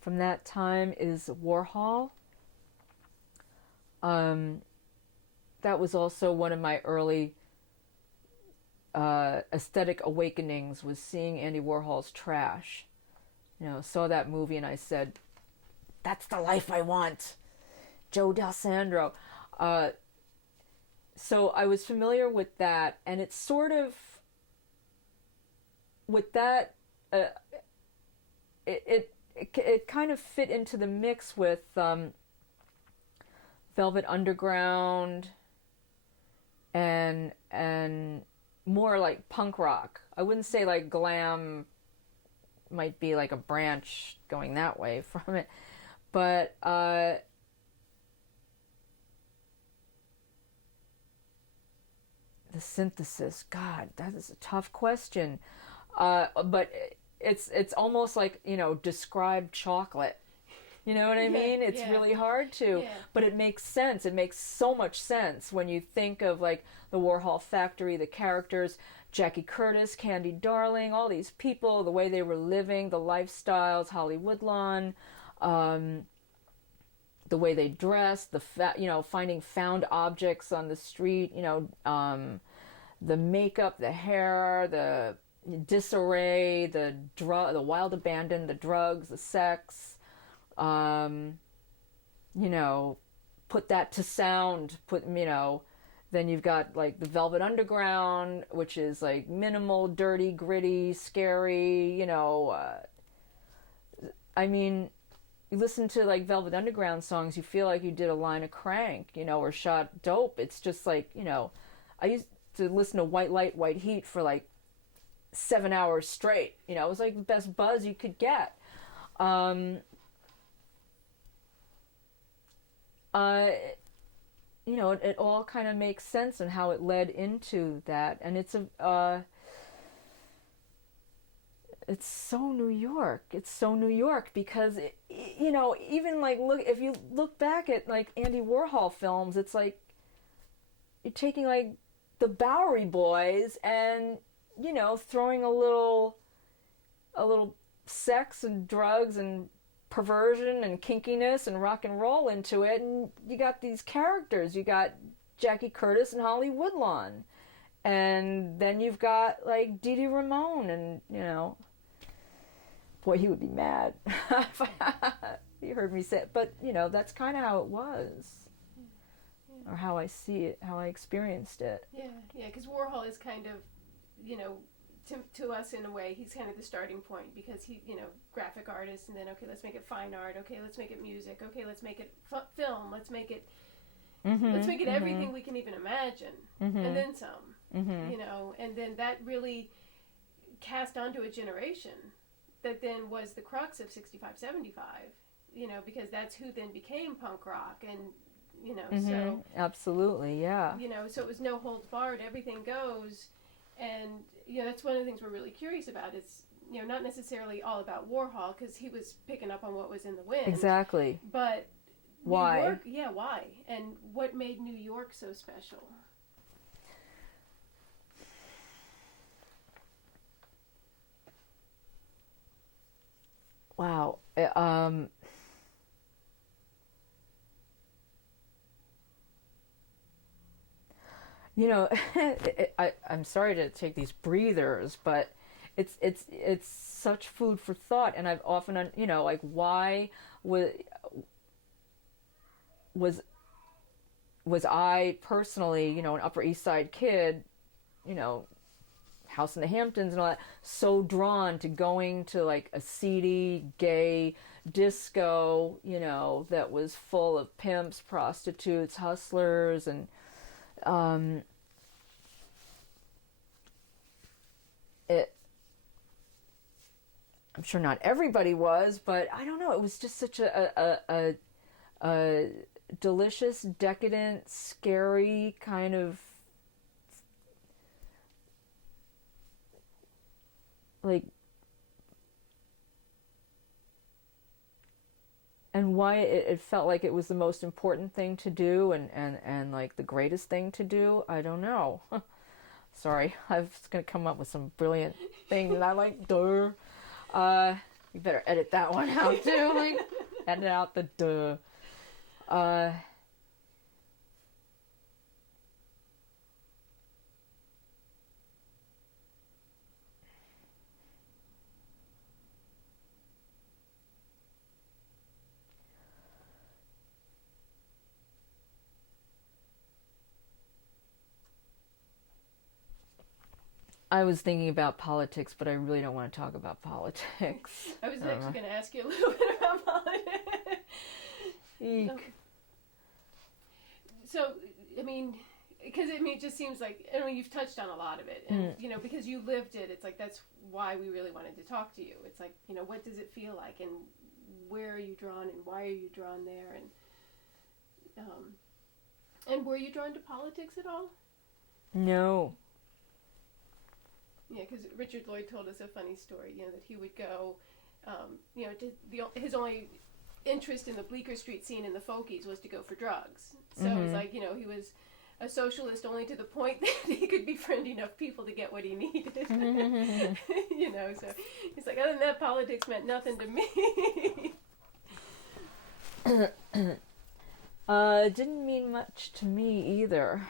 from that time is Warhol. That was also one of my early aesthetic awakenings, was seeing Andy Warhol's trash. Saw that movie and I said, that's the life I want. Joe D'Alessandro. So I was familiar with that, and it's sort of, with that, it kind of fit into the mix with Velvet Underground and more like punk rock. I wouldn't say like glam might be like a branch going that way from it, but the synthesis, God, that is a tough question. But it's almost like, describe chocolate. You know what I mean? It's really hard to, but it makes sense. It makes so much sense when you think of like the Warhol factory, the characters, Jackie Curtis, Candy Darling, all these people, the way they were living, the lifestyles, Holly Woodlawn, the way they dressed, finding found objects on the street, the makeup, the hair, the disarray, the wild abandon, the drugs, the sex, put that to sound, then you've got like the Velvet Underground, which is like minimal, dirty, gritty, scary, you listen to like Velvet Underground songs, you feel like you did a line of crank, or shot dope. It's just like, I used to listen to White Light, White Heat for like 7 hours straight. It was like the best buzz you could get. It all kind of makes sense and how it led into that. And it's so New York. It's so New York because, even like, if you look back at like Andy Warhol films, it's like you're taking like the Bowery Boys and, throwing a little sex and drugs and perversion and kinkiness and rock and roll into it, and you got these characters. You got Jackie Curtis and Holly Woodlawn, and then you've got like Dee Dee Ramone, and boy, he would be mad if he heard me say it. But that's kind of how it was, or how I see it, how I experienced it. Yeah, because Warhol is kind of, to us in a way, he's kind of the starting point, because he, graphic artist, and then, okay, let's make it fine art, okay, let's make it music, okay, let's make it film, let's make it everything we can even imagine, and then some, and then that really cast onto a generation that then was the crux of 65, 75, because that's who then became punk rock, and, so. Absolutely, yeah. So it was no holds barred, everything goes. And, that's one of the things we're really curious about. It's, not necessarily all about Warhol, because he was picking up on what was in the wind. Exactly. But why? New York, why? And what made New York so special? Wow. I'm sorry to take these breathers, but it's such food for thought. And I've often, like, why was I personally, an Upper East Side kid, house in the Hamptons and all that, so drawn to going to like a seedy, gay disco, that was full of pimps, prostitutes, hustlers, and I'm sure not everybody was, but I don't know. It was just such a delicious, decadent, scary kind of like, and why it felt like it was the most important thing to do, and like the greatest thing to do. I don't know. Sorry, I was going to come up with some brilliant thing that I like. Duh. You better edit that one out too. Like, edit out the duh. I was thinking about politics, but I really don't want to talk about politics. I was actually going to ask you a little bit about politics. Eek. So, because it just seems like, you've touched on a lot of it, and because you lived it, it's like that's why we really wanted to talk to you. It's like, what does it feel like, and where are you drawn, and why are you drawn there, and were you drawn to politics at all? No. Yeah, because Richard Lloyd told us a funny story, that he would go, his only interest in the Bleecker Street scene in the folkies was to go for drugs. So it was like, he was a socialist only to the point that he could befriend enough people to get what he needed. So he's like, other than that, politics meant nothing to me. It didn't mean much to me either.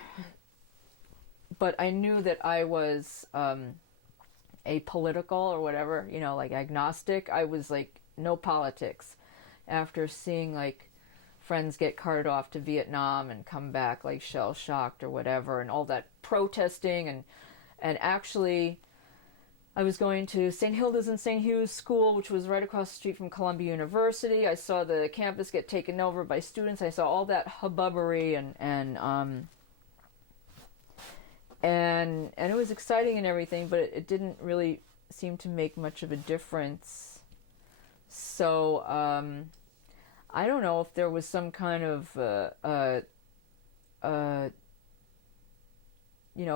But I knew that I was apolitical or whatever, like agnostic. I was like, no politics. After seeing like friends get carted off to Vietnam and come back like shell-shocked or whatever, and all that protesting, and actually I was going to St. Hilda's and St. Hugh's School, which was right across the street from Columbia University. I saw the campus get taken over by students. I saw all that hubbubbery and it was exciting and everything, but it didn't really seem to make much of a difference. So I don't know if there was some kind of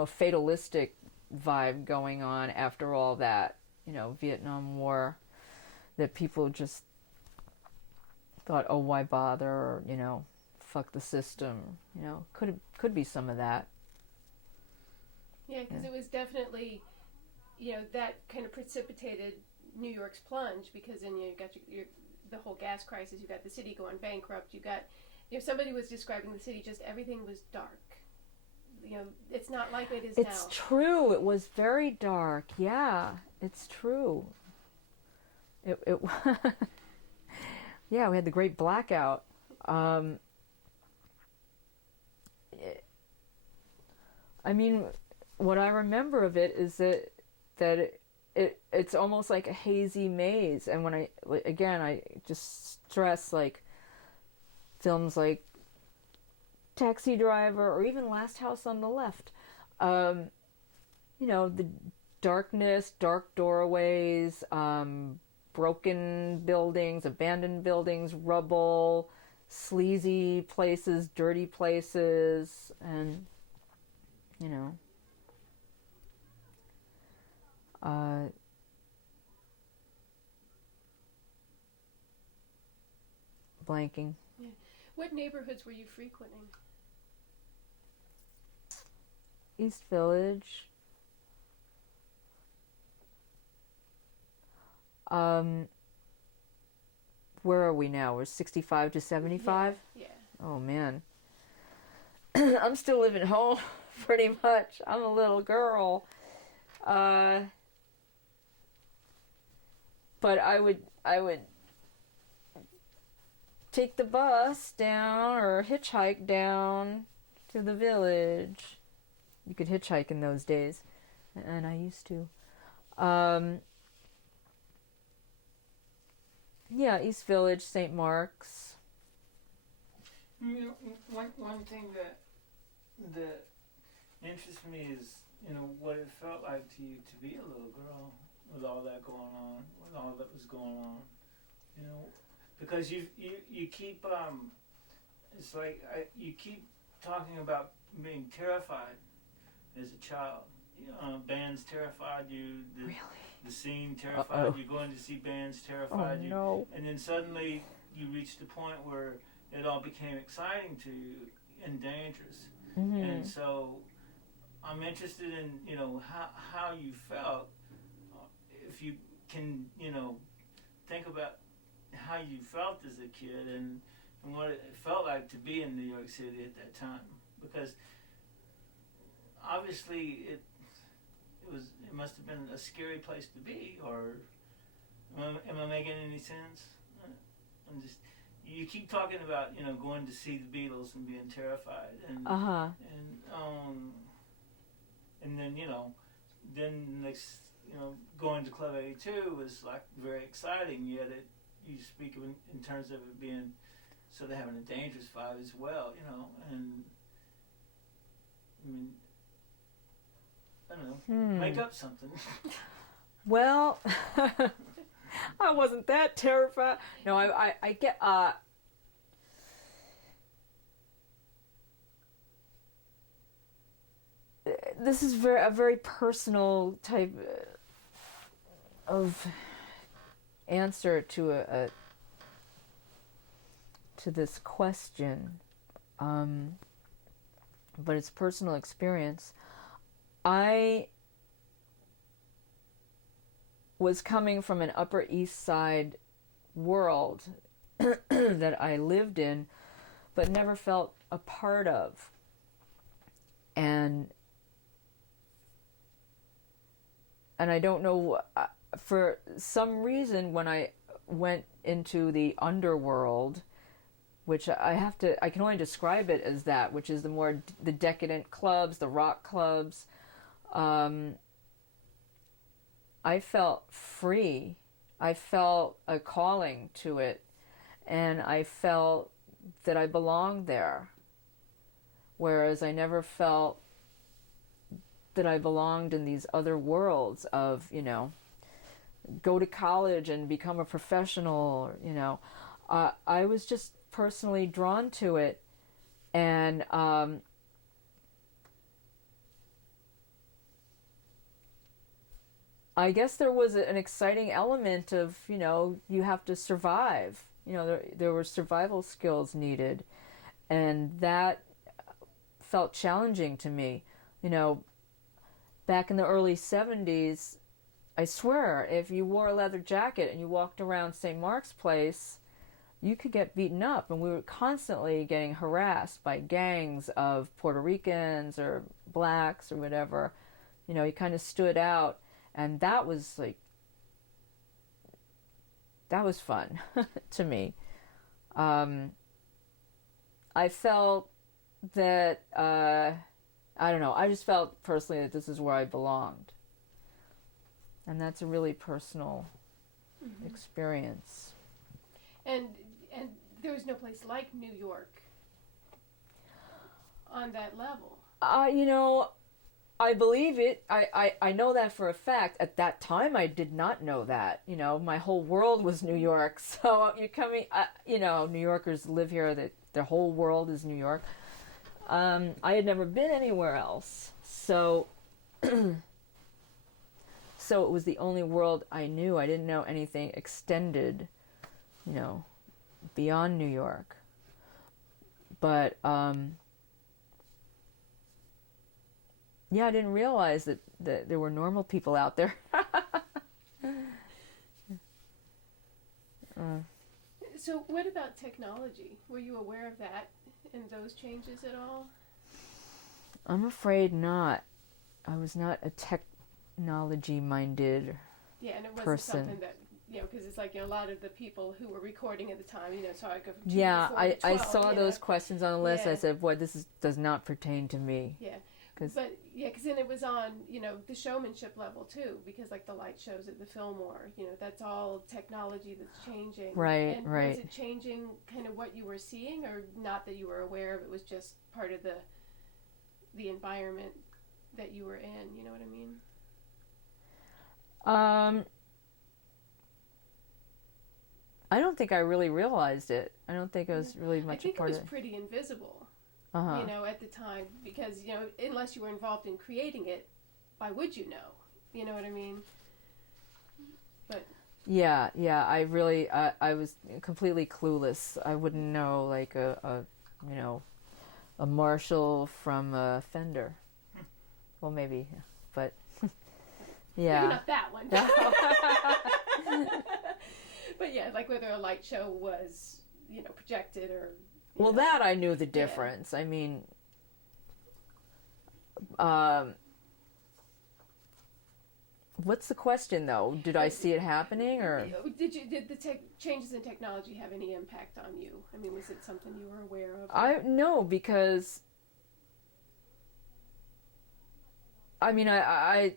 fatalistic vibe going on after all that, Vietnam War, that people just thought, oh, why bother, or, fuck the system, could be some of that. Yeah, because it was definitely, that kind of precipitated New York's plunge, because then you got the whole gas crisis, you got the city going bankrupt, you got, somebody was describing the city, just everything was dark. It's not like it is now. It's true. It was very dark. Yeah, it's true. It yeah, we had the great blackout. I mean, what I remember of it is that it's almost like a hazy maze. And when I just stress, like, films like Taxi Driver or even Last House on the Left, the darkness, dark doorways, broken buildings, abandoned buildings, rubble, sleazy places, dirty places, and blanking. Yeah. What neighborhoods were you frequenting? East Village. Where are we now? We're 65 to 75? Yeah. Oh, man. I'm still living home, pretty much. I'm a little girl. But I would take the bus down or hitchhike down to the village. You could hitchhike in those days, and I used to. Yeah, East Village, St. Mark's. One thing that interests me is, what it felt like to you to be a little girl with all that going on, with all that was going on, because you keep it's like you keep talking about being terrified as a child. Bands terrified you. Really? The scene terrified you. Going to see bands terrified you. No. And then suddenly you reached a point where it all became exciting to you and dangerous. Mm-hmm. And so I'm interested in, how you felt. If you can, think about how you felt as a kid and what it felt like to be in New York City at that time. Because obviously it must have been a scary place to be, or am I making any sense? I'm just, you keep talking about, going to see the Beatles and being terrified, and and then then next, going to Club 82 was like very exciting, yet you speak in terms of it being sort of having a dangerous vibe as well, and I mean, I don't know, make up something. Well, I wasn't that terrified. No, I get, this is a very personal type of answer to to this question, but it's personal experience. I was coming from an Upper East Side world that I lived in, but never felt a part of. And I don't know, for some reason, when I went into the underworld, which I can only describe it as that, which is the decadent clubs, the rock clubs, I felt free. I felt a calling to it, and I felt that I belonged there, whereas I never felt that I belonged in these other worlds of, go to college and become a professional, I was just personally drawn to it. And I guess there was an exciting element of, you have to survive. There were survival skills needed. And that felt challenging to me. Back in the early 70s, I swear, if you wore a leather jacket and you walked around St. Mark's Place, you could get beaten up. And we were constantly getting harassed by gangs of Puerto Ricans or blacks or whatever. You kind of stood out. And that was fun to me. I felt that, I don't know, I just felt personally that this is where I belonged. And that's a really personal experience. And there was no place like New York on that level. I believe it. I know that for a fact. At that time, I did not know that. My whole world was New York. So you're coming, New Yorkers live here, that their whole world is New York. I had never been anywhere else. So it was the only world I knew. I didn't know anything extended, beyond New York. But, yeah, I didn't realize that there were normal people out there. So what about technology? Were you aware of that and those changes at all? I'm afraid not. I was not a technology-minded and it wasn't person. something that, because it's like, a lot of the people who were recording at the time, so I go from 2 Yeah, to 4 to 12, I saw those questions on the list. Yeah. I said, boy, this does not pertain to me. Yeah. But because then it was on, the showmanship level too, because like the light shows at the Fillmore, that's all technology that's changing. Right, and right. Was it changing kind of what you were seeing, or not that you were aware of? It was just part of the environment that you were in. You know what I mean? I don't think I really realized it. I don't think it was really much a part of it. I think it was pretty invisible. Uh-huh. At the time, because, unless you were involved in creating it, why would you know? You know what I mean? But yeah, I really, I was completely clueless. I wouldn't know, like, a Marshall from a Fender. Well, maybe, but, yeah. Maybe not that one. But yeah, like whether a light show was, projected or... Well, that I knew the difference. Yeah. I mean, what's the question though? Did I see it happening, or did the changes in technology have any impact on you? I mean, was it something you were aware of? No, because I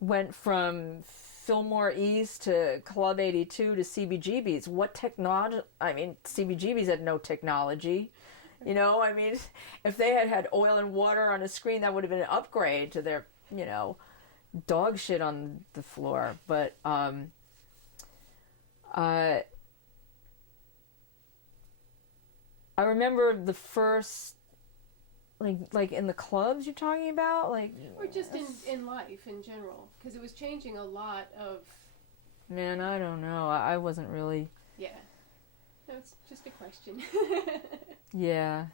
went from Fillmore East to Club 82 to CBGB's. What technology? I mean, CBGB's had no technology. If they had oil and water on a screen, that would have been an upgrade to their, dog shit on the floor. But I remember the first, like in the clubs you're talking about, or just in life in general, because it was changing a lot of. Man, I don't know. I wasn't really. Yeah. Okay. it's just a question. Yeah.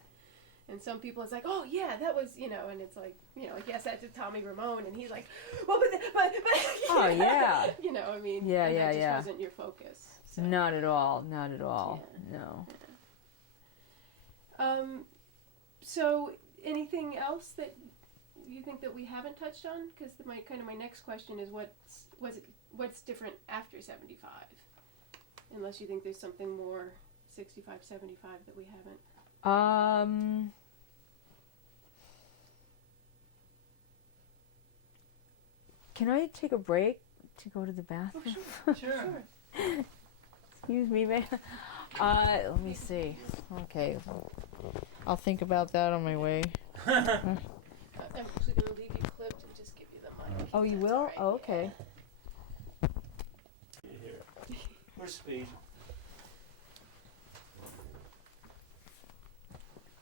And some people, it's like, oh yeah, that was, and it's like, like, yes, that's a Tommy Ramone, and he's like, well, but Oh, yeah. I mean, Yeah, and yeah, that just yeah. wasn't your focus. So. Not at all. Not at all. Yeah. No. Yeah. So anything else that you think that we haven't touched on? Because my next question is what's different after 75? Unless you think there's something more 65, 75 that we haven't. Can I take a break to go to the bathroom? Oh, sure. Excuse me, ma'am. Let me see. Okay. I'll think about that on my way. I'm actually going to leave you clipped and just give you the mic. Oh, you will? Right. Oh, okay. Here. Where's Speed?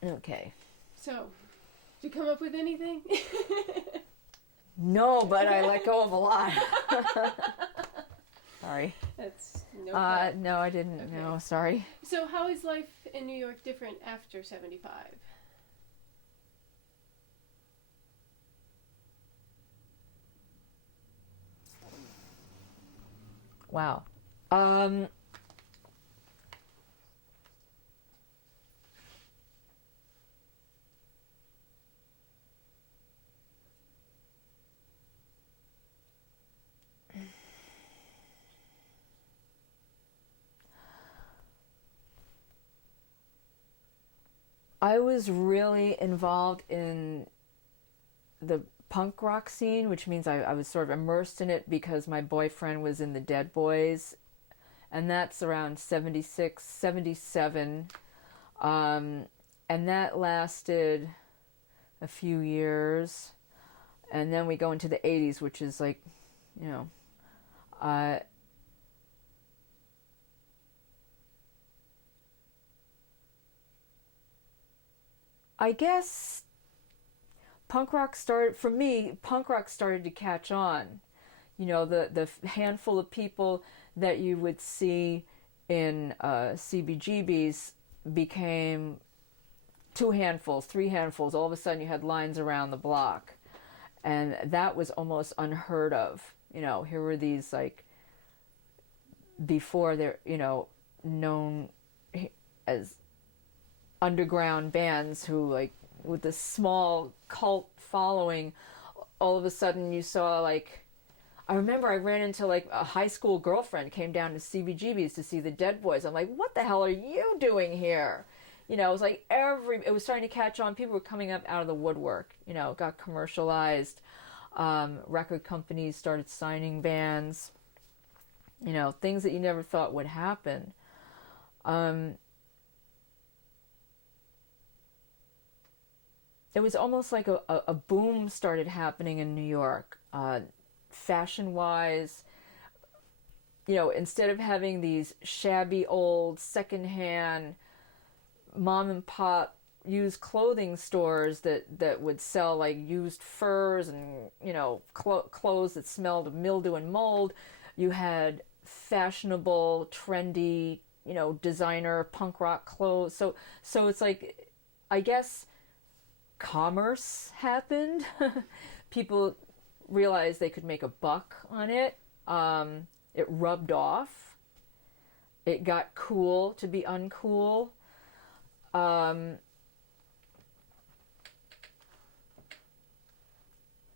Okay. So, did you come up with anything? No, but I let go of a lot. Sorry. That's no problem. No, I didn't. Okay. No, sorry. So how is life in New York different after 75? Wow. I was really involved in the punk rock scene, which means I was sort of immersed in it because my boyfriend was in the Dead Boys, and that's around 76, 77. And that lasted a few years. And then we go into the 80s, which is like, I guess punk rock started to catch on. The handful of people that you would see in CBGBs became 2 handfuls, 3 handfuls. All of a sudden you had lines around the block. And that was almost unheard of. Here were these, like, before they're, known as underground bands who, like, with this small cult following, all of a sudden you saw, like, I remember I ran into, like, a high school girlfriend came down to CBGB's to see the Dead Boys. I'm like, what the hell are you doing here? It was like it was starting to catch on. People were coming up out of the woodwork. It got commercialized. Record companies started signing bands. Things that you never thought would happen. It was almost like a boom started happening in New York. Fashion-wise, instead of having these shabby old secondhand mom and pop used clothing stores that would sell, like, used furs and clothes that smelled of mildew and mold, you had fashionable, trendy, designer punk rock clothes. So it's like, I guess commerce happened. People realized they could make a buck on it. It rubbed off. It got cool to be uncool.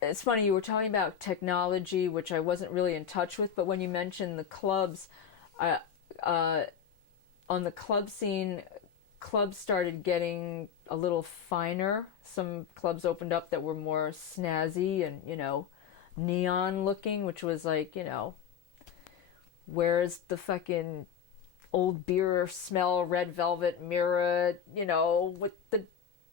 It's funny, you were talking about technology, which I wasn't really in touch with, but when you mentioned the clubs, on the club scene, clubs started getting a little finer. Some clubs opened up that were more snazzy and, neon looking, which was like, where's the fucking old beer smell, red velvet mirror, with the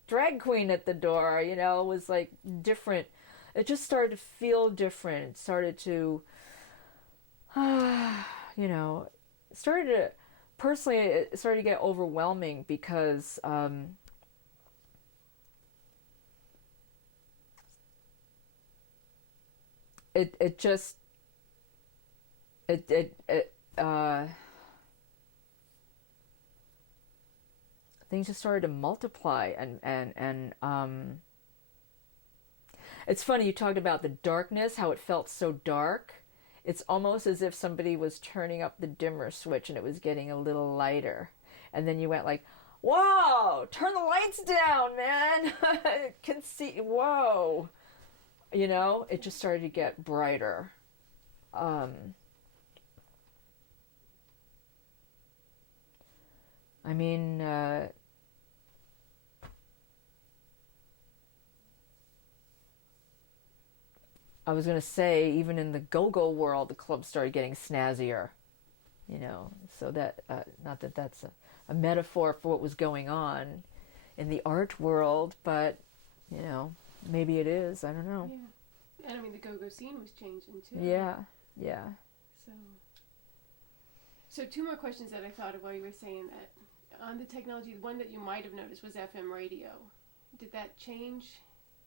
drag queen at the door, it was like different. It just started to feel different. It started to, personally, it started to get overwhelming because it just things just started to multiply, and it's funny, you talked about the darkness, how it felt so dark. It's almost as if somebody was turning up the dimmer switch and it was getting a little lighter. And then you went like, whoa, turn the lights down, man. Can see, whoa. You know, it just started to get brighter. I mean, I was going to say, even in the go-go world, the clubs started getting snazzier, you know, so that, not that that's a metaphor for what was going on in the art world, but, you know, maybe it is, I don't know. Yeah. And I mean, the go-go scene was changing too. Yeah, yeah. So two more questions that I thought of while you were saying that. On the technology, the one that you might have noticed was FM radio. Did that change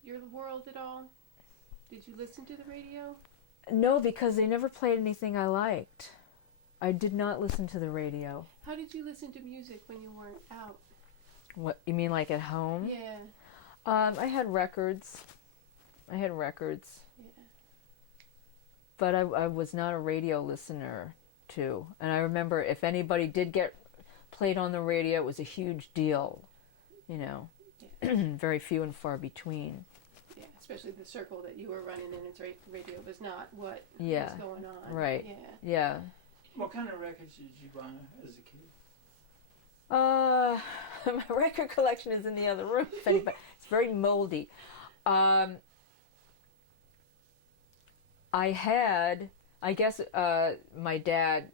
your world at all? Did you listen to the radio? No, because they never played anything I liked. I did not listen to the radio. How did you listen to music when you weren't out? What, you mean like at home? Yeah. I had records. Yeah. But I was not a radio listener, too. And I remember if anybody did get played on the radio, it was a huge deal, you know. Yeah. Very few and far between. Yeah, especially the circle that you were running in its radio was not what yeah. was going on. Right. Yeah. Yeah. What kind of records did you buy as a kid? My record collection is in the other room. If anybody, it's very moldy. I had, I guess, my dad,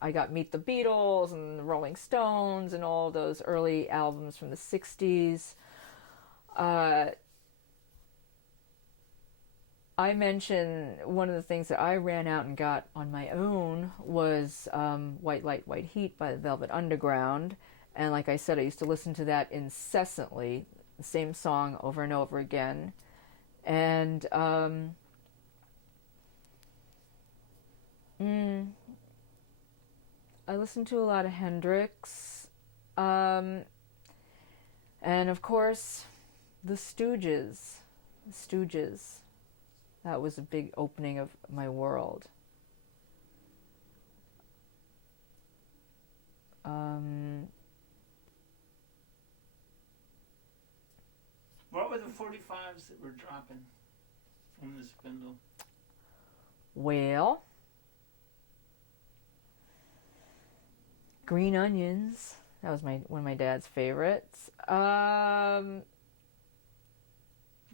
I got Meet the Beatles and the Rolling Stones and all those early albums from the 60s. I mentioned one of the things that I ran out and got on my own was White Light, White Heat by the Velvet Underground. And like I said, I used to listen to that incessantly, the same song over and over again. And I listened to a lot of Hendrix. And of course, the Stooges. That was a big opening of my world. What were the 45s that were dropping on the spindle? Well, Green Onions. That was one of my dad's favorites.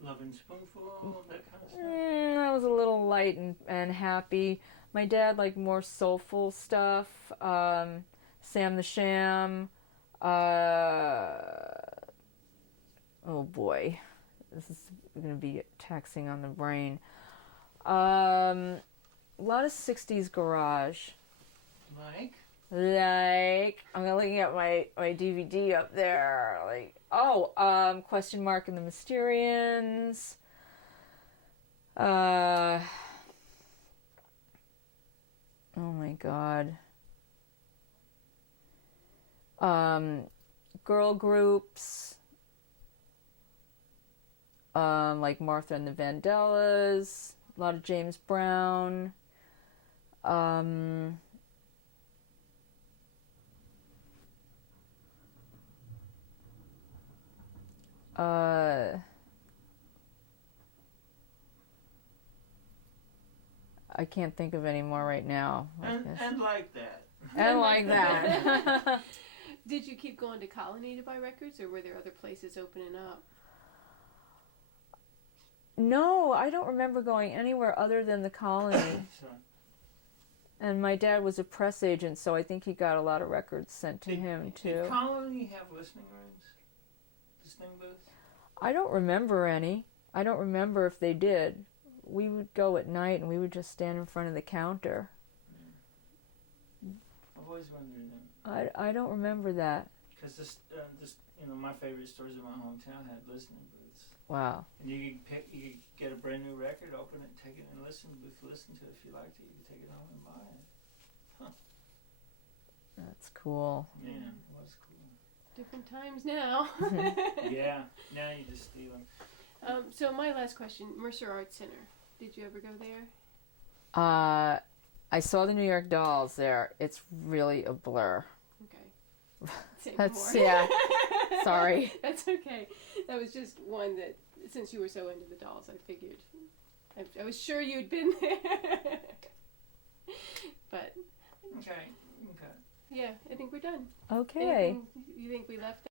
Loving Spoonful, that kind of stuff? That was a little light and happy. My dad liked more soulful stuff. Sam the Sham. Oh boy. This is going to be taxing on the brain. A lot of 60s garage. I'm looking at my DVD up there. Question Mark and the Mysterians. Oh my God. Girl groups. Like Martha and the Vandellas. A lot of James Brown. I can't think of any more right now. And like that. And like that. Did you keep going to Colony to buy records, or were there other places opening up? No, I don't remember going anywhere other than the Colony. Sure. And my dad was a press agent, so I think he got a lot of records sent to him, too. Did Colony have listening rooms? Listening booths? I don't remember any. I don't remember if they did. We would go at night, and we would just stand in front of the counter. I've always wondered that. I don't remember that. Because my favorite stores in my hometown had listening booths. Wow. And you could get a brand new record, open it, take it in the listen booth, listen to it. If you liked it, you could take it home and buy it. Huh. That's cool. Yeah, it was cool. different times now. Yeah, now you just steal them. So my last question, Mercer Arts Center. Did you ever go there? I saw the New York Dolls there. It's really a blur. Okay. Say no That's more. yeah. Sorry. That's okay. That was just one that, since you were so into the dolls, I figured. I was sure you'd been there. But Okay. yeah, I think we're done. Okay. Anything you think we left